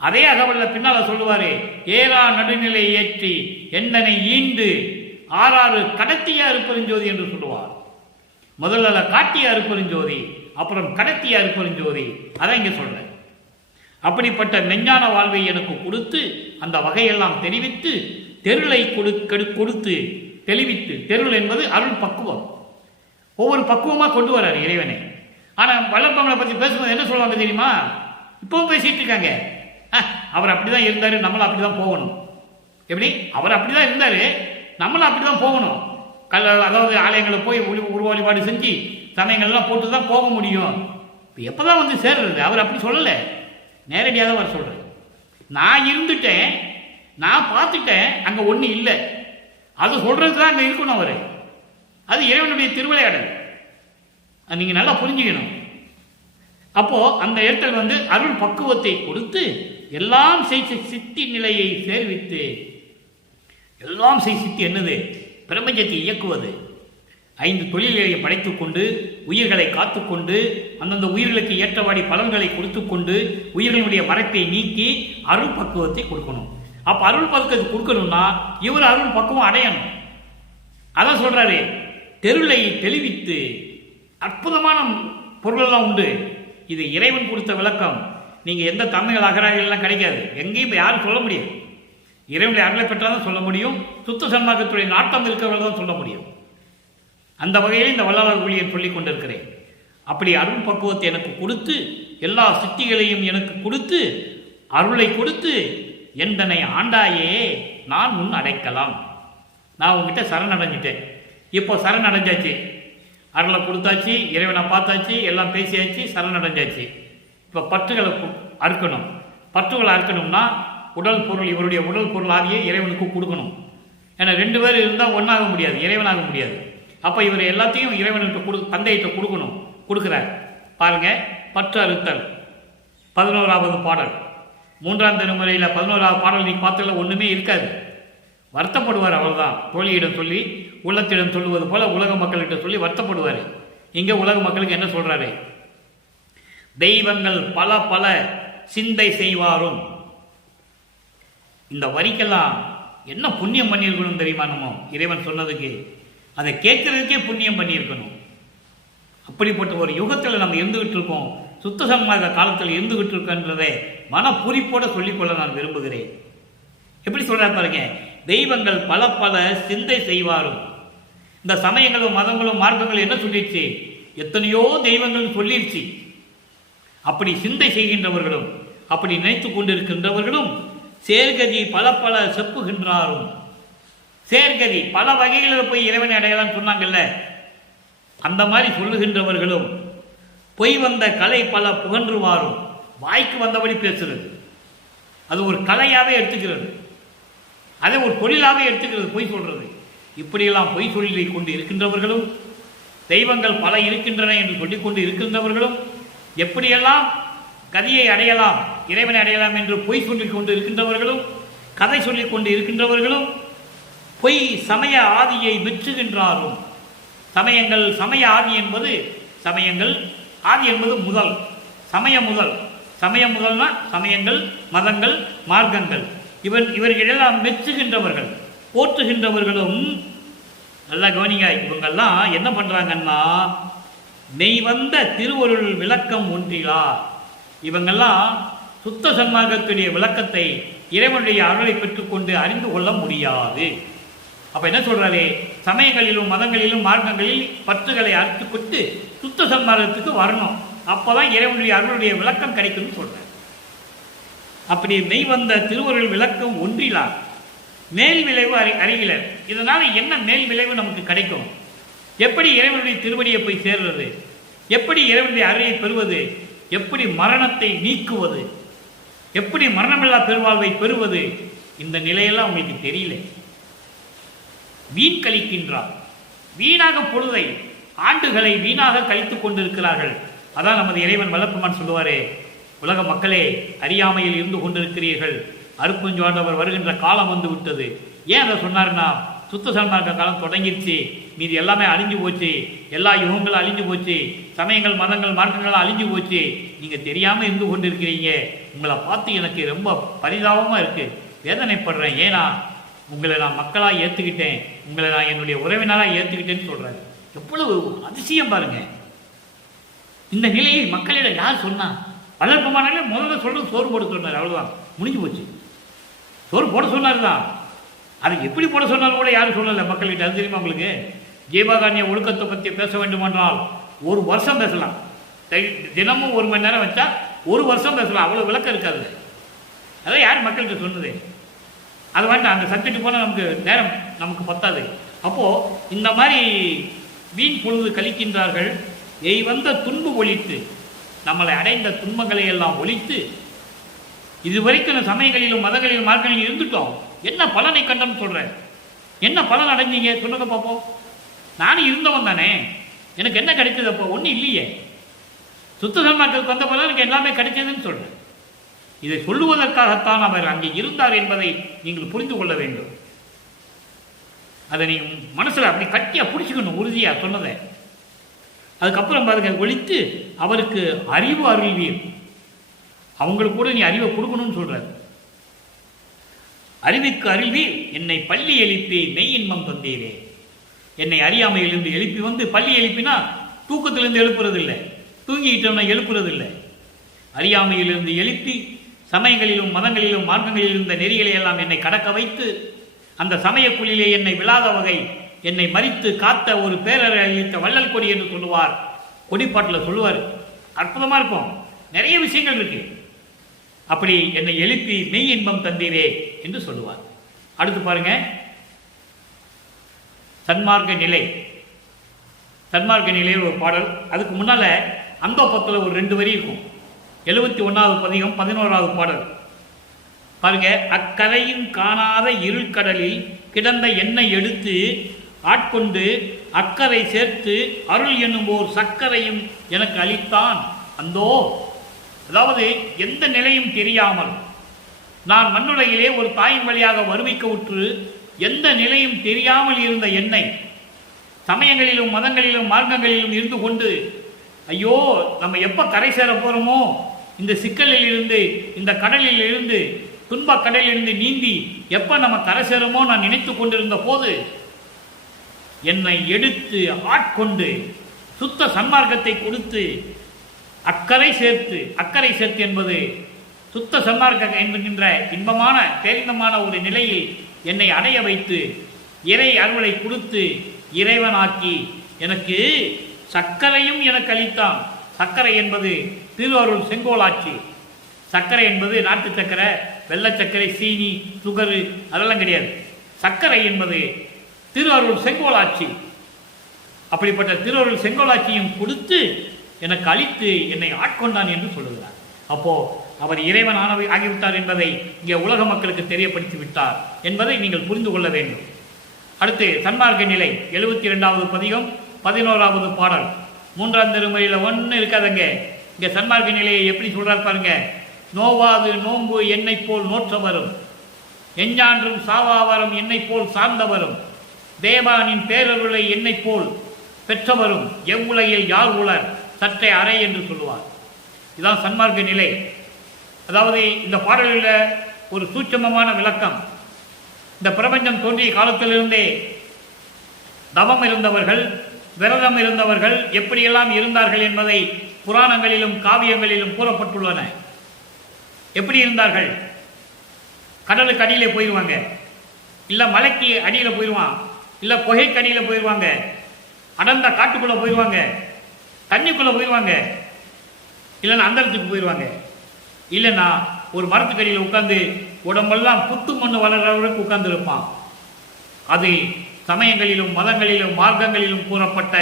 அதே அகவல்ல பின்னால சொல்லுவாரு, ஏறா நடுநிலை ஏற்றி எந்தனை ஈண்டு ஆறாறு கடத்திய அருட்பெருஞ்சோதி என்று சொல்லுவார். முதல்ல காட்டிய அருட்பெருஞ்சோதி, அப்புறம் கடத்திய அருட்பெருஞ்சோதி. அதான் இங்க சொல்றேன். அப்படிப்பட்ட மெஞ்ஞான வாழ்வை எனக்கு கொடுத்து அந்த வகையெல்லாம் தெரிவித்து தெருளை கொடுத்து தெளிவித்து, தெருள் என்பது அருள் பக்குவம். ஒவ்வொரு பக்குவமா கொண்டு வர்றாரு இறைவனை. ஆனா வளர்ப்பவங்களை பத்தி பேசும்போது என்ன சொல்லுவாங்க தெரியுமா? இப்பவும் பேசிட்டு இருக்காங்க, அவர் அப்படிதான் இருந்தாரு, நம்மளும் அப்படிதான் போகணும். எப்படி? அவர் அப்படிதான் இருந்தாரு, நம்மளும் அப்படிதான் போகணும். அதாவது ஆலயங்களை போய் உருவ வழிபாடு செஞ்சு சமயங்கள்லாம் போட்டு தான் போக முடியும். எப்பதான் வந்து சேர்றது? அவர் அப்படி சொல்லல, நேரடியாக தான் அவர் சொல்றாரு. நான் இருந்துட்டேன், நான் பார்த்துட்டேன், அங்க ஒண்ணு இல்லை, அது சொல்றது தான் அங்க இருக்கணும். அவரு அது இறைவனுடைய திருவிளையாடல். நீங்க நல்லா புரிஞ்சுக்கணும். அப்போ அந்த இடத்தில் வந்து அருள் பக்குவத்தை கொடுத்து எல்லாம் சித்தி நிலையை சேர்வித்து, எல்லாம் சித்தி என்னது? பிரபஞ்சத்தை இயக்குவது. 5 தொழில்களை படைத்துக் கொண்டு உயிர்களை காத்துக்கொண்டு அந்தந்த உயிர்களுக்கு ஏற்றவாடி பலன்களை கொடுத்து கொண்டு உயிர்களுடைய மறைப்பை நீக்கி அருள் பக்குவத்தை கொடுக்கணும். அப்ப அருள் பக்குவத்தை கொடுக்கணும்னா இவர் அருள் பக்குவம் அடையணும். அதான் சொல்றாரு, தெருளை தெளிவித்து. அற்புதமான பொருளெல்லாம் உண்டு. இது இறைவன் கொடுத்த விளக்கம். நீங்க எந்த தமிழ் அகராதிகள்லாம் கிடைக்காது, எங்கேயும் யாரும் சொல்ல முடியாது. இறைவனுடைய அருளை பெற்றாதான் சொல்ல முடியும். சுத்த சன்மார்க்கத்துடைய நாட்டம் இருக்கிறவர்கள் தான் சொல்ல முடியும். அந்த வகையில் இந்த வள்ளலார் ஊழியர் சொல்லிக் கொண்டிருக்கிறேன். அப்படி அருள் பக்குவத்தை எனக்கு கொடுத்து எல்லா சித்திகளையும் எனக்கு கொடுத்து அருளை கொடுத்து எந்தனை ஆண்டாயே நான் முன் அடைக்கலாம். நான் உங்ககிட்ட சரணடைஞ்சிட்டேன். இப்போ சரணடைஞ்சாச்சு, அருளை கொடுத்தாச்சு, இறைவனை பார்த்தாச்சு, எல்லாம் பேசியாச்சு, சரணடைஞ்சாச்சு. இப்போ பற்றுகளை அறுக்கணும். பற்றுகளை அறுக்கணும்னா உடல் பொருள், இவருடைய உடல் பொருள் ஆகிய இறைவனுக்கு கொடுக்கணும். ஏன்னா 2 பேர் இருந்தால் ஒன்றாக முடியாது, இறைவனாக முடியாது. அப்போ இவர் எல்லாத்தையும் இறைவனுக்கு தந்தையிட்ட கொடுக்கணும். கொடுக்குறார் பாருங்க. பற்று அறுத்தல் 11வது பாடல், 3ஆம் திருமுறையில் 11வது பாடல். நீ பார்த்ததில் ஒன்றுமே இருக்காது. வருத்தப்படுவார். அவ்வளோதான். தோழியிடம் சொல்லி உள்ளத்திடம் சொல்லுவது போல உலக மக்கள்கிட்ட சொல்லி வருத்தப்படுவார். இங்கே உலக மக்களுக்கு என்ன சொல்றாரு? தெய்வங்கள் பல பல சிந்தை செய்வாரும். இந்த வரிக்கெல்லாம் என்ன புண்ணியம் பண்ணியிருக்கணும் தெரியுமா? நம்ம இறைவன் சொன்னதுக்கு அதை கேட்கறதுக்கே புண்ணியம் பண்ணியிருக்கணும். அப்படிப்பட்ட ஒரு யுகத்தில் நம்ம இருந்துகிட்டு இருக்கோம். சுத்த சன்மார்க்க காலத்தில் இருந்துகிட்டு இருக்கோன்றதை மனப்பூரிப்போட சொல்லிக்கொள்ள நான் விரும்புகிறேன். எப்படி சொல்றாரு பாருங்க, தெய்வங்கள் பல பல சிந்தை செய்வாரும். இந்த சமயங்களும் மதங்களும் மார்க்கங்களும் என்ன சொல்லிடுச்சு? எத்தனையோ தெய்வங்கள் சொல்லிடுச்சு. அப்படி சிந்தை செய்கின்றவர்களும் அப்படி நினைத்து கொண்டிருக்கின்றவர்களும் சேர்கதி பல பல செப்புகின்றாரும். சேர்கதி பல வகைகளில் போய் இறைவனை அடையலாம் சொன்னாங்கல்ல, அந்த மாதிரி சொல்லுகின்றவர்களும் பொய் வந்த கலை பல புகன்றுவாரும். வாய்க்கு வந்தபடி பேசுறது, அது ஒரு கலையாகவே எடுத்துக்கிறது, அதை ஒரு தொழிலாகவே எடுத்துக்கிறது பொய் சொல்றது. இப்படியெல்லாம் பொய் சொல்லி கொண்டு இருக்கின்றவர்களும் தெய்வங்கள் பல இருக்கின்றன என்று சொல்லிக்கொண்டு இருக்கின்றவர்களும் எப்படியெல்லாம் கதியை அடையலாம், இறைவனை அடையலாம் என்று பொய் சொல்லிக் கொண்டு இருக்கின்றவர்களும் கதை சொல்லிக் கொண்டு இருக்கின்றவர்களும் பொய் சமய ஆதியை மெச்சுகின்றாரும். சமயங்கள் சமய ஆதி என்பது சமயங்கள் ஆதி என்பது முதல், சமயம் முதல். சமயம் முதல்னா சமயங்கள், மதங்கள், மார்க்கங்கள். இவர்களெல்லாம் மெச்சுகின்றவர்கள் போற்றுகின்றவர்களும். நல்லா கவனிங்க, இவங்கெல்லாம் என்ன பண்றாங்கன்னா மெய் வந்த திருவருள் விளக்கம் ஒன்றிலா. இவங்கெல்லாம் சுத்த சன்மார்க்கத்துடைய விளக்கத்தை இறைவனுடைய அருளை பெற்றுக்கொண்டு அறிந்து கொள்ள முடியாது. அப்ப என்ன சொல்றாரு? சமயங்களிலும் மதங்களிலும் மார்க்கங்களில் பற்றுகளை அறுத்துக்கொண்டு சுத்த சன்மார்க்கத்துக்கு வரணும். அப்பதான் இறைவனுடைய அருளுடைய விளக்கம் கிடைக்கும்னு சொல்றாரு. அப்படி மெய் வந்த திருவருள் விளக்கம் ஒன்றிலா மேல் விளைவு அறிகிறார். இதனால என்ன மேல் விளைவு நமக்கு கிடைக்கும்? எப்படி இறைவனுடைய திருவடியை போய் சேர்றது? எப்படி இறைவனுடைய அருளை பெறுவது? எப்படி மரணத்தை நீக்குவது? எப்படி மரணமில்லா பெருவாழ்வை பெறுவது? இந்த நிலையெல்லாம் உங்களுக்கு தெரியல. வீண் கழிக்கின்றார். வீணாக பொழுதை ஆண்டுகளை வீணாக கழித்துக் கொண்டிருக்கிறார்கள். அதான் நமது இறைவன் வல்லப்பெருமான் சொல்லுவாரே, உலக மக்களே அறியாமையில் இருந்து கொண்டிருக்கிறீர்கள், அருட்பெருஞ்சோதியாண்டவர் வருகின்ற காலம் வந்து விட்டது. ஏன் அதை சொன்னார்னா, சுத்த சன்மார்க்க காலம் தொடங்கிடுச்சு, மீது எல்லாமே அழிஞ்சு போச்சு, எல்லா யுகங்களும் அழிஞ்சு போச்சு, சமயங்கள் மதங்கள் மார்க்கங்களும் அழிஞ்சு போச்சு, நீங்கள் தெரியாமல் இருந்து கொண்டிருக்கிறீங்க. உங்களை பார்த்து எனக்கு ரொம்ப பரிதாபமாக இருக்குது, வேதனைப்படுறேன். ஏன்னா உங்களை நான் மக்களாக ஏற்றுக்கிட்டேன், உங்களை நான் என்னுடைய உறவினராக ஏற்றுக்கிட்டேன்னு சொல்கிறேன். எவ்வளவு அதிசயம் பாருங்க. இந்த நிலையை மக்களிடம் யார் சொன்னா? வளர்ப்பமானாலே முதல்ல சொல்றது சோறு போட சொன்னார். அவ்வளோதான், முடிஞ்சு போச்சு. சோறு போட சொன்னார் தான். அது எப்படி போட சொன்னாலும் கூட யாரும் சொல்லலை மக்கள்கிட்ட. அது தெரியுமா உங்களுக்கு? ஜீவகாருண்ய ஒழுக்கத்தை பற்றி பேச வேண்டுமென்றால் ஒரு வருஷம் பேசலாம். தினமும் 1 மணி நேரம் வச்சா 1 வருஷம் பேசலாம். அவ்வளோ விளக்கம் இருக்காது. அதான் யார் மக்கள்கிட்ட சொன்னது? அது மாதிரி அந்த சப்ஜெக்ட் போனால் நமக்கு நேரம் நமக்கு பத்தாது. அப்போது இந்த மாதிரி வீண் பொழுது கழிக்கின்றார்கள். வந்த துன்பு ஒழித்து, நம்மளை அடைந்த துன்பங்களை எல்லாம் ஒழித்து, இதுவரைக்கும் சமயங்களிலும் மதங்களிலும் மார்க்கங்களிலும் இருந்துட்டோம், என்ன பலனை கண்டன்னு சொல்கிறேன். என்ன பலன் அடைஞ்சீங்க சொல்லுங்க பார்ப்போம். நானும் இருந்தவன் தானே, எனக்கு என்ன கிடைச்சது? அப்போ ஒன்றும் இல்லையே. சுத்த சன்மார்க்கத்துக்கு வந்த பலன் எனக்கு எல்லாமே கிடைச்சதுன்னு சொல்கிறேன். இதை சொல்லுவதற்காகத்தான் அவர் அங்கே இருந்தார் என்பதை நீங்கள் புரிந்து கொள்ள வேண்டும். அதை நீங்கள் மனசில் அப்படி கட்டியாக பிடிச்சிக்கணும், உறுதியாக சொன்னதை. அதுக்கப்புறம் பாருங்க, ஒழித்து அவருக்கு அறிவு அருள்வீர். அவங்களுக்கு கூட நீ அறிவை கொடுக்கணும்னு சொல்றாரு. அறிவுக்கு அருள்வீர், என்னை பள்ளி எழுப்பி மெய் இன்பம் தந்தீரே. என்னை அறியாமையிலிருந்து எழுப்பி வந்து, பள்ளி எழுப்பினா தூக்கத்திலிருந்து எழுப்புறது இல்லை, தூங்கிட்டோம்னா எழுப்புறது இல்லை. அறியாமையிலிருந்து எழுப்பி சமயங்களிலும் மதங்களிலும் மார்க்கங்களிலும் இருந்த நெறிகளை எல்லாம் என்னை கடக்க வைத்து, அந்த சமயக்குழிலே என்னை விழாத வகை என்னை மறித்து காத்த ஒரு பேரரை அளித்த வள்ளல் கொடி என்று சொல்லுவார். கொடிப்பாட்டில் சொல்லுவார். அற்புதமாக இருக்கும், நிறைய விஷயங்கள் இருக்கு. அப்படி என்னை எழுப்பி மெய் இன்பம் தந்தீரே என்று சொல்லுவார். அடுத்து பாருங்க, சன்மார்க்க நிலை. சன்மார்க்க நிலையில் ஒரு பாடல். அதுக்கு முன்னால அந்த பத்தில் ஒரு 2 வரி இருக்கும். 71வது பதிகம் 11வது பாடல் பாருங்க. அக்கரையின் காணாத இருள்கடலில் கிடந்த என்னை எடுத்து ஆட்கொண்டு அக்கறை சேர்த்து அருள் என்னும் ஓர் சக்கரையும் எனக்கு அளித்தான் அந்தோ. அதாவது எந்த நிலையும் தெரியாமல் நான் மண்ணுலகிலே ஒரு தாயின் வழியாக வறுமைக்கு உற்று எந்த நிலையும் தெரியாமல் இருந்த என்னை சமயங்களிலும் மதங்களிலும் மார்க்கங்களிலும் இருந்து கொண்டு, ஐயோ நம்ம எப்போ கரை சேர போகிறோமோ, இந்த சிக்கலில் இருந்து, இந்த கடலில் இருந்து, துன்ப கடலில் இருந்து நீந்தி எப்போ நம்ம கரை சேருமோ நான் நினைத்து கொண்டிருந்த போது என்னை எடுத்து ஆட்கொண்டு சுத்த சன்மார்க்கத்தை கொடுத்து அக்கறை சேர்த்து, அக்கறை சேர்த்து என்பது சுத்த சன்மார்க்க என்கின்ற இன்பமான பேரின்பமான ஒரு நிலையில் என்னை அடைய வைத்து இறை அருளை கொடுத்து இறைவனாக்கி எனக்கு சர்க்கரையும் எனக்கு அளித்தான். சர்க்கரை என்பது திருவருள் செங்கோலாட்சி. சர்க்கரை என்பது நாட்டு சர்க்கரை, வெள்ளை சர்க்கரை, சீனி, சுகரு அதெல்லாம் கிடையாது. சர்க்கரை என்பது திருவருள் செங்கோலாட்சி. அப்படிப்பட்ட திருவருள் செங்கோலாட்சியும் கொடுத்து எனக்கு அளித்து என்னை ஆட்கொண்டான் என்று சொல்லுகிறார். அப்போ அவர் இறைவன் ஆகிவிட்டார் என்பதை இங்கே உலக மக்களுக்கு தெரியப்படுத்தி விட்டார் என்பதை நீங்கள் புரிந்து கொள்ள வேண்டும். அடுத்து சன்மார்க்க நிலை 72வது பதிகம் 11வது பாடல் 3ஆம் திருமுறையில் ஒன்று இருக்காதுங்க. இங்கே சன்மார்க்க நிலையை எப்படி சொல்றார் பாருங்க. நோவாது நோன்பு என்னை போல் நோற்றவரும், எஞ்ஞான்றும் சாவாவரும் என்னை போல் சார்ந்தவரும், தேவானின் பேரருளை என்னை போல் பெற்றவரும் எவ்வுலகில் யார் உலர் சற்றே அறை என்று சொல்லுவார். இதுதான் சன்மார்க்க நிலை. அதாவது இந்த பாடலில் ஒரு சூட்சமமான விளக்கம். இந்த பிரபஞ்சம் தோன்றிய காலத்திலிருந்தே தவம் இருந்தவர்கள், விரதம் இருந்தவர்கள் எப்படியெல்லாம் இருந்தார்கள் என்பதை புராணங்களிலும் காவியங்களிலும் கூறப்பட்டுள்ளன. எப்படி இருந்தார்கள்? கடலுக்கு அடியிலே போயிடுவாங்க, இல்லை மலைக்கு அடியில் போயிடுவான், இல்லை புகைக்கு அடியில் போயிடுவாங்க, அடர்ந்த காட்டுக்குள்ளே போயிடுவாங்க, தண்ணிக்குள்ளே போயிடுவாங்க, இல்லைன்னா அந்தரத்துக்கு போயிடுவாங்க, இல்லைன்னா ஒரு மரத்துக்கடியில் உட்கார்ந்து உடம்பெல்லாம் புத்து மண்ணு வளர்றவர்களுக்கு உட்கார்ந்து இருப்பான். அது சமயங்களிலும் மதங்களிலும் மார்க்கங்களிலும் கூறப்பட்ட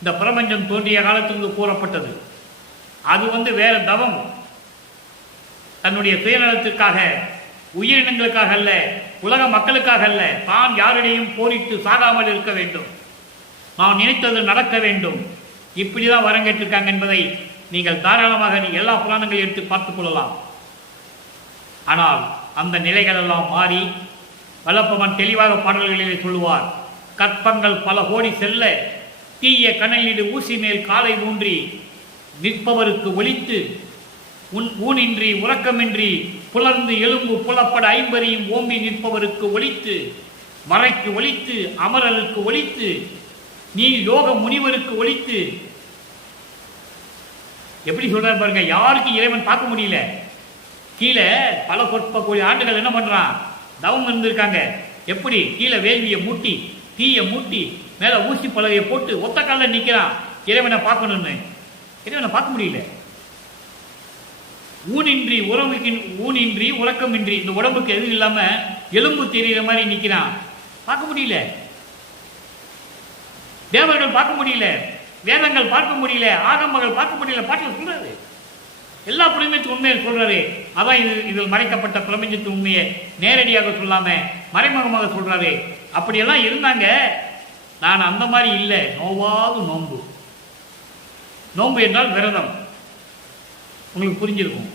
இந்த பிரபஞ்சம் தோன்றிய காலத்திலிருந்து கூறப்பட்டது. அது வேற தவம், தன்னுடைய சுயநலத்திற்காக, உயிரினங்களுக்காக அல்ல, உலக மக்களுக்காக அல்ல, தான் யாரிடையும் போரிட்டு சாகாமல் இருக்க வேண்டும், நான் நினைத்தது நடக்க வேண்டும், இப்படிதான் வரம் கேட்டிருக்காங்க என்பதை நீங்கள் தாராளமாக எல்லா புராணங்களையும் எடுத்து பார்த்துக் கொள்ளலாம். ஆனால் அந்த நிலைகள் எல்லாம் மாறி வல்லப்பமன் தெளிவாக பாடல்களிலே சொல்லுவார், கற்பங்கள் பல கோடி செல்ல தீய கனலிடு ஊசி மேல் காலை ஊன்றி நிற்பவருக்கு ஒலித்து ஊனின்றி உறக்கமின்றி புலர்ந்து எலும்பு புலப்பட ஐம்பரியும் ஓம்பி நிற்பவருக்கு ஒலித்து மறைக்கு ஒலித்து அமரலுக்கு ஒலித்து நீ யோக முனிவருக்கு ஒலித்து. எப்படி சொல்றாரு பாருங்க, யாருக்கு இறைவன் பார்க்க முடியல. கீழே பல சொற்ப கோடி ஆண்டுகள் என்ன பண்றான், தவம் இருந்திருக்காங்க. எப்படி கீழே வேள்வியை மூட்டி தீயை மூட்டி மேல ஊசி பலகையை போட்டு ஒத்த கால நிக்கிறான் இறைவனை பார்க்கணும்னு. இறைவனை பார்க்க முடியல. ஊனின்றி உறக்கமின்றி இந்த உடம்புக்கு எதுவும் இல்லாம எலும்பு தெரிகிற மாதிரி நிக்கிறான், பார்க்க முடியல. தேவர்கள் பார்க்க முடியல, வேதங்கள் பார்க்க முடியல, ஆகமங்கள் பார்க்க முடியல. பாட்டில் சொல்றாரு, எல்லா பிரபஞ்சத்து உண்மையை சொல்றாரு. அதான் இதில் மறைக்கப்பட்ட பிரபஞ்சத்து உண்மையை நேரடியாக சொல்லாம மறைமுகமாக சொல்றாரு. அப்படியெல்லாம் இருந்தாங்க. நான் அந்த மாதிரி இல்லை. நோவாது நோன்பு. நோன்பு என்றால் விரதம், உங்களுக்கு புரிஞ்சிருக்கும்.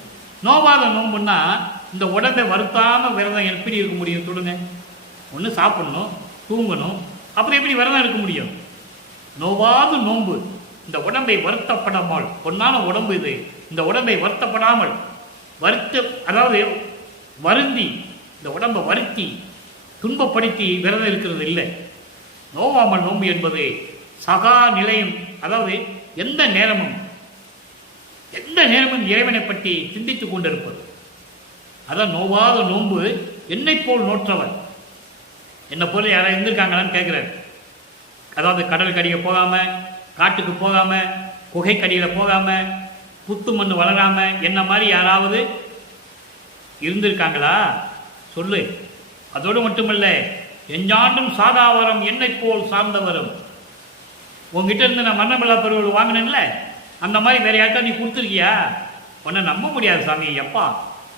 நோவாத நோன்புன்னா இந்த உடம்பை வருத்தாம விரதம் எப்படி இருக்க முடியும் சொல்லுங்க? ஒன்று சாப்பிடணும், தூங்கணும், அப்புறம் எப்படி விரதம் இருக்க முடியும்? நோவாது நோன்பு, இந்த உடம்பை வருத்தப்படாமல், பொன்னான உடம்பு இது, இந்த உடம்பை வருத்தப்படாமல் அதாவது வருந்தி இந்த உடம்பை வருத்தி துன்பப்படுத்தி விரதம் இருக்கிறது இல்லை. நோவாமல் நோன்பு என்பது சகா நிலையம், அதாவது எந்த நேரமும் இறைவனை பற்றி சிந்தித்துக் கொண்டிருப்பது. அதான் நோவாத நோன்பு. என்னை போல் நோற்றவர், என்னை போல யாராவது இருந்திருக்காங்களான்னு கேட்கிறார். அதாவது கடல் கடிக்க போகாம, காட்டுக்கு போகாம, குகை கடியில் போகாம, புத்து மண் வளராம என்ன மாதிரி யாராவது இருந்திருக்காங்களா சொல்லு. அதோடு மட்டுமல்ல, எஞ்சாண்டும் சாதாவரம் என்னை போல் சார்ந்தவரும். உங்ககிட்ட இருந்து நான் மன்னமில்லா பருவல் வாங்கினேன்ல, அந்த மாதிரி வேற யாருக்கா நீ கொடுத்துருக்கியா? உன்னை நம்ப முடியாது சாமி. எப்பா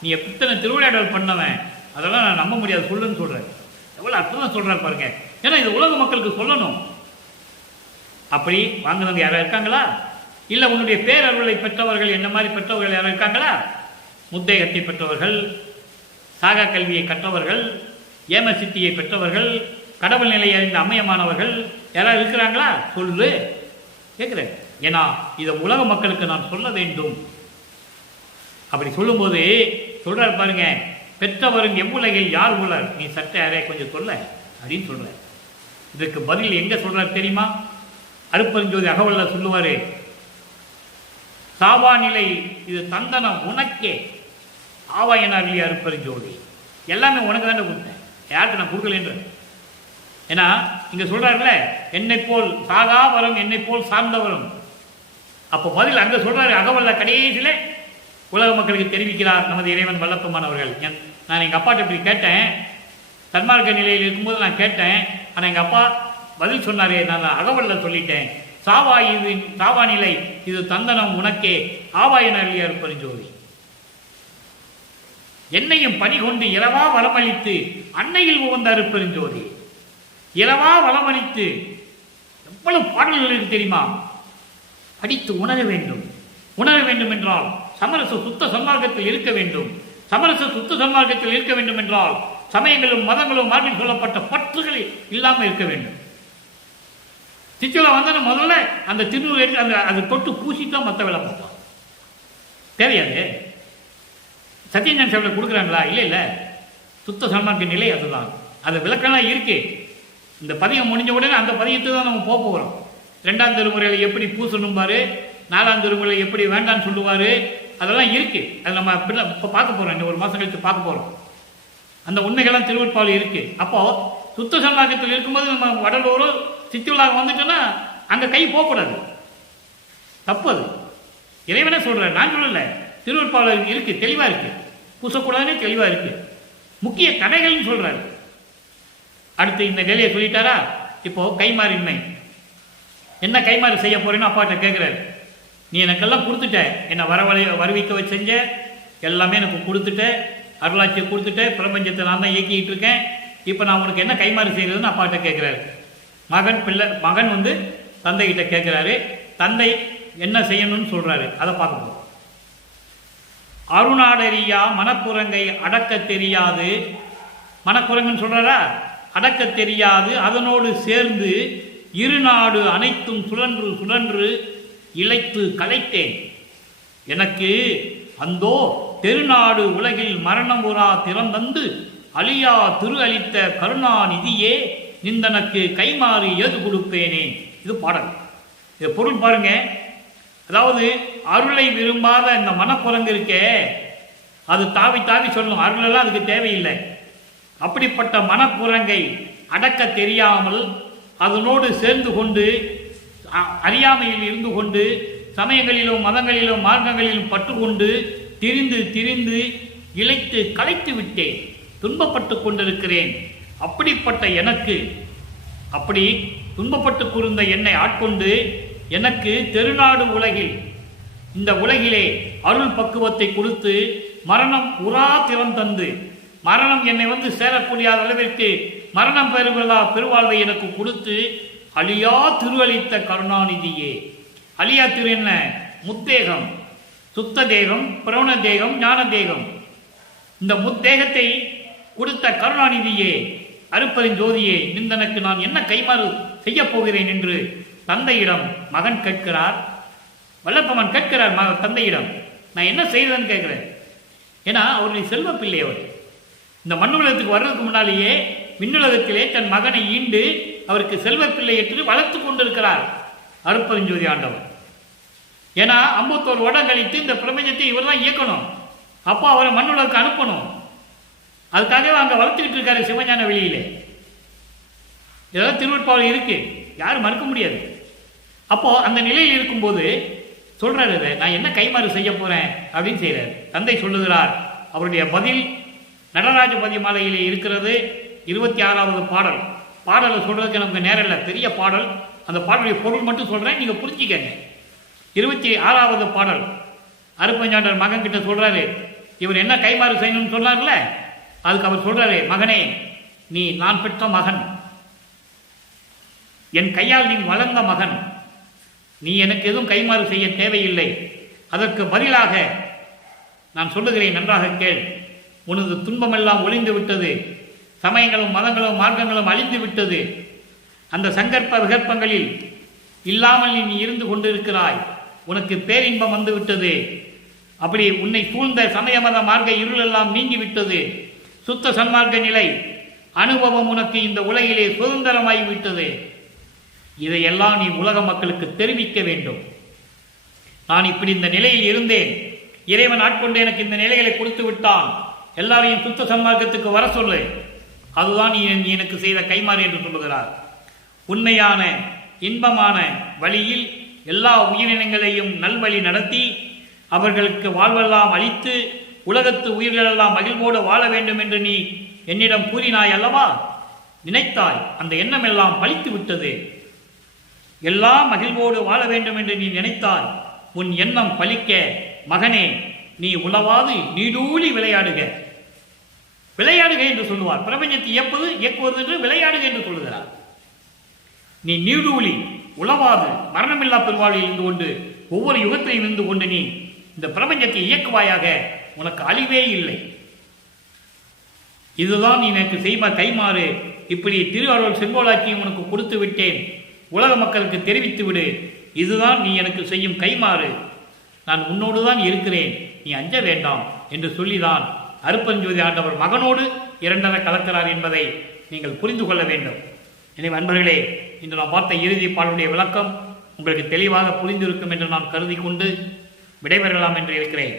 நீ எத்தனை திருவிளையாடல் பண்ணவன், அதெல்லாம் நான் நம்ப முடியாது சொல்லுன்னு சொல்றேன். எவ்வளோ அற்புதம் சொல்றாரு பாருங்க. ஏன்னா இது உலக மக்களுக்கு சொல்லணும். அப்படி வாங்கினவங்க யாராவது இருக்காங்களா? இல்லை உன்னுடைய பேரருளை பெற்றவர்கள் என்ன மாதிரி பெற்றவர்கள் யாரும் இருக்காங்களா? முத்தேகத்தை பெற்றவர்கள், சாகா கல்வியை கற்றவர்கள், ஏம சித்தியை பெற்றவர்கள், கடவுள் நிலையை அறிந்த அம்மையமானவர்கள் யாராவது இருக்கிறாங்களா சொல்லு கேட்குறேன். ஏன்னா இதை உலக மக்களுக்கு நான் சொல்ல வேண்டும். அப்படி சொல்லும்போது சொல்றாரு பாருங்க, பெற்றவரும் எவ்வுலகில் யார் உலர், நீ சட்ட யாரே கொஞ்சம் சொல்ல அப்படின்னு சொல்ற. இதற்கு பதில் எங்க சொல்றாரு தெரியுமா? அருப்பெருஞ்சோதி அகவல்ல சொல்லுவாரு, சாவா நிலை இது தந்தனம் உனக்கே ஆவா என அருளிய அருப்பெருஞ்சோதி. எல்லாமே உனக்கு தானே கொடுத்தேன், யாருக்கு நான் கொடுக்கலன்ற. ஏன்னா இங்க சொல்றாருல, என்னை போல் சாகா வரும், என்னை போல் சார்ந்தவரும். அப்போ பதில் அங்க சொல்றாரு அகவல்ல கடைசியில உலக மக்களுக்கு தெரிவிக்கிறார் நமது இறைவன் வல்லப்பமானவர்கள். நான் எங்கள் அப்பாட்ட இப்படி கேட்டேன், தன்மார்க்க நிலையில் இருக்கும்போது நான் கேட்டேன். ஆனால் எங்கள் அப்பா பதில் சொன்னாரே, நான் அகவல்ல சொல்லிட்டேன். சாவா நிலை இது தந்தனம் உனக்கே ஆவாயன அருளியார் பரிஞ்சோதி. என்னையும் பணி கொண்டு இரவா வளமளித்து அன்னையில் உகந்த அருப்பெருஞ்சோதி. இரவா வளமளித்து எவ்வளவு பாடல்கள் இருக்கு தெரியுமா? படித்து உணர வேண்டும். உணர வேண்டும் என்றால் சமரச சுத்த சன்மார்க்கத்தில் இருக்க வேண்டும். சமரச சுத்த சன்மார்க்கத்தில் இருக்க வேண்டும் என்றால் சமயங்களும் மதங்களும் மாற்றி சொல்லப்பட்ட பற்றுகளில் இல்லாமல் இருக்க வேண்டும். சிச்சுல வந்து முதல்ல அந்த திருநூறு எடுத்து அந்த அதை தொட்டு பூசித்தான் மற்ற வேலை பார்ப்பான். தெரியாது சத்தியஞான சேவையில் கொடுக்குறாங்களா? இல்லை இல்லை, சுத்த சன்மார்க்க நிலை அதுதான். அது விளக்கெல்லாம் இருக்கு. இந்த பதியம் முடிஞ்ச உடனே அந்த பதியத்துக்கு தான் நம்ம போக போகிறோம். 2ஆம் திருமுறையில் எப்படி பூசணும் பாரு, 4ஆம் திருமுறையில் எப்படி வேண்டான்னு சொல்லுவார், அதெல்லாம் இருக்குது. அது நம்ம இப்போ பார்க்க போகிறோம், இன்னும் ஒரு மாதம் கழித்து பார்க்க போகிறோம். அந்த உண்மைகள்லாம் திருவருட்பாவில் இருக்குது. அப்போது சுத்த சன்மார்க்கத்தில் இருக்கும்போது நம்ம வடலூர் சித்தியுலாக வந்துட்டோன்னா அங்கே கை போகக்கூடாது, தப்பு. அது இறைவனே சொல்கிறார், நான் சொல்லலை. திருவருட்பாவில் இருக்குது, தெளிவாக இருக்குது. பூசக்கூடாதுன்னு தெளிவாக இருக்குது. முக்கிய தடைகள்னு சொல்கிறாரு. அடுத்து இந்த நிலையை சொல்லிட்டாரா. இப்போது கைமாறின்மை, என்ன கைமாறு செய்ய போறேன்னு அப்பாட்ட கேட்குறாரு. நீ எனக்கெல்லாம் கொடுத்துட்ட, என்னை வருவிக்க வச்சு செஞ்ச எல்லாமே எனக்கு கொடுத்துட்ட, அருளாட்சியை கொடுத்துட்ட, பிரபஞ்சத்தை நான் தான் இயக்கிட்டு இருக்கேன். இப்போ நான் உனக்கு என்ன கைமாறு செய்கிறதுன்னு அப்பாட்ட கேட்குறாரு. மகன் வந்து தந்தைகிட்ட கேட்குறாரு. தந்தை என்ன செய்யணும்னு சொல்கிறாரு. அதை பார்க்க போகிறோம். அருணாடரியா மனப்புறங்கை அடக்க தெரியாது. மனக்குரங்குன்னு சொல்கிறாரா, அடக்க தெரியாது. அதனோடு சேர்ந்து இருநாடு அனைத்தும் சுழன்று சுழன்று இழைத்து கலைத்தேன். எனக்கு அந்தோ தெருநாடு உலகில் மரணம் உரா திறந்தந்து அழியா திரு அளித்த கருணாநிதியே நிந்தனக்கு கைமாறி ஏது கொடுப்பேனே. இது பாடல். இது பொருள் பாருங்க. அதாவது அருளை விரும்பாத இந்த மனக்குரங்கு இருக்கே, அது தாவி தாவி சொல்லணும். அருளெல்லாம் அதுக்கு தேவையில்லை. அப்படிப்பட்ட மனக்குரங்கை அடக்க தெரியாமல் அதனோடு சேர்ந்து கொண்டு அறியாமையில் இருந்து கொண்டு சமயங்களிலும் மதங்களிலும் மார்க்கங்களிலும் பற்றுக்கொண்டு திரிந்து திரிந்து இழைத்து கலைத்து விட்டேன். துன்பப்பட்டு கொண்டிருக்கிறேன். அப்படிப்பட்ட எனக்கு, அப்படி துன்பப்பட்டு கூர்ந்த என்னை ஆட்கொண்டு எனக்கு தெருநாடு உலகில், இந்த உலகிலே அருள் பக்குவத்தை கொடுத்து மரணம் உரா திறம் தந்து, மரணம் என்னை வந்து சேரக்கூடிய அளவிற்கு மரணம் பெறுவதா பெருவாழ்வை எனக்கு கொடுத்து அழியா திருவளித்த கருணாநிதியே. அழியா திரு என்ன? முத்தேகம், சுத்த தேகம், பிரவண தேகம், ஞான தேகம். இந்த முத்தேகத்தை கொடுத்த கருணாநிதியே, அருப்பெருஞ்சோதியே, நிந்தனக்கு நான் என்ன கைமாறு செய்ய போகிறேன் என்று தந்தையிடம் மகன் கேட்கிறார். வல்லப்பமன் கேட்கிறார் தந்தையிடம், நான் என்ன செய்தேன்னு கேட்கிறேன். ஏன்னா அவருடைய செல்வ பிள்ளை. அவர் இந்த மண்ணுலகத்துக்கு வர்றதுக்கு முன்னாலேயே விண்ணுலகத்திலே தன் மகனை ஈண்டு அவருக்கு செல்வ பிள்ளை என்று வளர்த்து கொண்டிருக்கிறார் அருப்பெருஞ்சோதி ஆண்டவர். ஏன்னா 51 வருடம் கழித்து இந்த பிரபஞ்சத்தை இவர் தான் இயக்கணும். அப்போ அவரை மண்ணுலகுக்கு அனுப்பணும். அதுக்காகவே அங்கே வளர்த்துக்கிட்டு இருக்காரு சிவஞான வெளியிலே. இதெல்லாம் திருவருட்பாவில் இருக்கு, யாரும் மறுக்க முடியாது. அப்போ அந்த நிலையில் இருக்கும்போது சொல்றாரு, நான் என்ன கைமாறு செய்ய போறேன் அப்படின்னு செய்யறாரு. தந்தை சொல்லுகிறார். அவருடைய பதில் நடராஜ பதிமாலையிலே இருக்கிறது. 26வது பாடல். பாடலை சொல்றதுக்கு நமக்கு நேரம் இல்லை, பெரிய பாடல். அந்த பாடலுடைய பொருள் மட்டும் சொல்றேன், நீங்க புரிஞ்சுக்கங்க. 26வது பாடல். அருப்பஞ்சாண்டர் மகன் கிட்ட சொல்றாரு, இவர் என்ன கைமாறு செய்யணும்னு சொன்னார்ல, அதுக்கு அவர் சொல்றாரு, மகனே, நீ நான் பெற்ற மகன், என் கையால் நீ வளர்ந்த மகன், நீ எனக்கு எதுவும் கைமாறு செய்ய தேவையில்லை. அதற்கு பதிலாக நான் சொல்லுகிறேன், நன்றாக கேள். உனது துன்பமெல்லாம் ஒளிந்து விட்டது. சமயங்களும் மதங்களும் மார்க்கங்களும் அழிந்து விட்டது. அந்த சங்கற்ப விகற்பங்களில் இல்லாமல் நீ இருந்து கொண்டிருக்கிறாய். உனக்கு பேரின்பம் வந்து விட்டது. அப்படி உன்னை சூழ்ந்த சமய மத மார்க்க இருளெல்லாம் நீங்கிவிட்டது. சுத்த சன்மார்க்க நிலை அனுபவம் உனக்கு இந்த உலகிலே சுதந்திரமாகிவிட்டது. இதையெல்லாம் நீ உலக மக்களுக்கு தெரிவிக்க வேண்டும். நான் இப்படி இந்த நிலையில் இருந்தேன், இறைவன் ஆட்கொண்டு எனக்கு இந்த நிலைகளை கொடுத்து விட்டான், எல்லாரையும் சுத்த சன்மார்க்கத்துக்கு வர சொல்லு, அதுதான் நீ எனக்கு செய்த கைமாறு என்று சொல்லுகிறார். உண்மையான இன்பமான வழியில் எல்லா உயிரினங்களையும் நல்வழி நடத்தி அவர்களுக்கு வாழ்வெல்லாம் அளித்து உலகத்து உயிர்களெல்லாம் மகிழ்வோடு வாழ வேண்டும் என்று நீ என்னிடம் கூறினாய் அல்லவா? நினைத்தாய். அந்த எண்ணம் எல்லாம் பலித்து விட்டது. எல்லாம் மகிழ்வோடு வாழ வேண்டும் என்று நீ நினைத்தாய். உன் எண்ணம் பலிக்க மகனே, நீ உலவாது நீடூழி விளையாடுக. விளையாடுக என்று சொல்லுவார். பிரபஞ்சத்தை இயக்குவது என்று விளையாடுக என்று சொல்லுகிறார். நீ நீடூழி உலவாது மரணமில்லா பெருவாழில் இருந்து கொண்டு ஒவ்வொரு யுகத்திலையும் இருந்து கொண்டு நீ இந்த பிரபஞ்சத்தை இயக்குவாயாக. உனக்கு அழிவே இல்லை. இதுதான் நீ எனக்கு செய்வ கைமாறு. இப்படி திரு அருள் செங்கோலாக்கியும் உனக்கு கொடுத்து விட்டேன். உலக மக்களுக்கு தெரிவித்து விடு. இதுதான் நீ எனக்கு செய்யும் கைமாறு. நான் உன்னோடு தான் இருக்கிறேன், நீ அஞ்ச வேண்டாம் என்று சொல்லிதான் அருப்பெருஞ்சோதி ஆண்டவர் மகனோடு இரண்டரை கலக்கிறார் என்பதை நீங்கள் புரிந்து கொள்ள வேண்டும். எனவே அன்பர்களே, இன்று நான் பார்த்த இறுதி பாடலுடைய விளக்கம் உங்களுக்கு தெளிவாக புரிந்திருக்கும் என்று நான் கருதி கொண்டு விடைபெறலாம் என்று இருக்கிறேன்.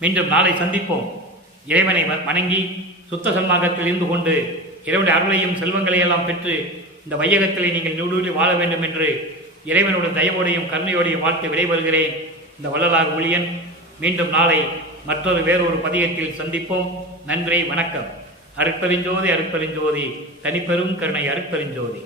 மீண்டும் நாளை சந்திப்போம். இறைவனை வணங்கி சுத்த சன்மார்க்கத்தில் இருந்து கொண்டு இறைவனுடைய அருளையும் செல்வங்களையெல்லாம் பெற்று இந்த வையகத்திலே நீங்கள் நூலூரி வாழ வேண்டும் என்று இறைவனுடைய தயவோடையும் கருணையோடையும் வாழ்த்து விடைபெறுகிறேன். இந்த வள்ளலார் ஊழியன். மீண்டும் நாளை மற்றொரு வேறொரு பதியத்தில் சந்திப்போம். நன்றி, வணக்கம். அருட்பெருஞ்சோதி, அருட்பெருஞ்சோதி, தனிப்பெரும் கருணை அருட்பெருஞ்சோதி.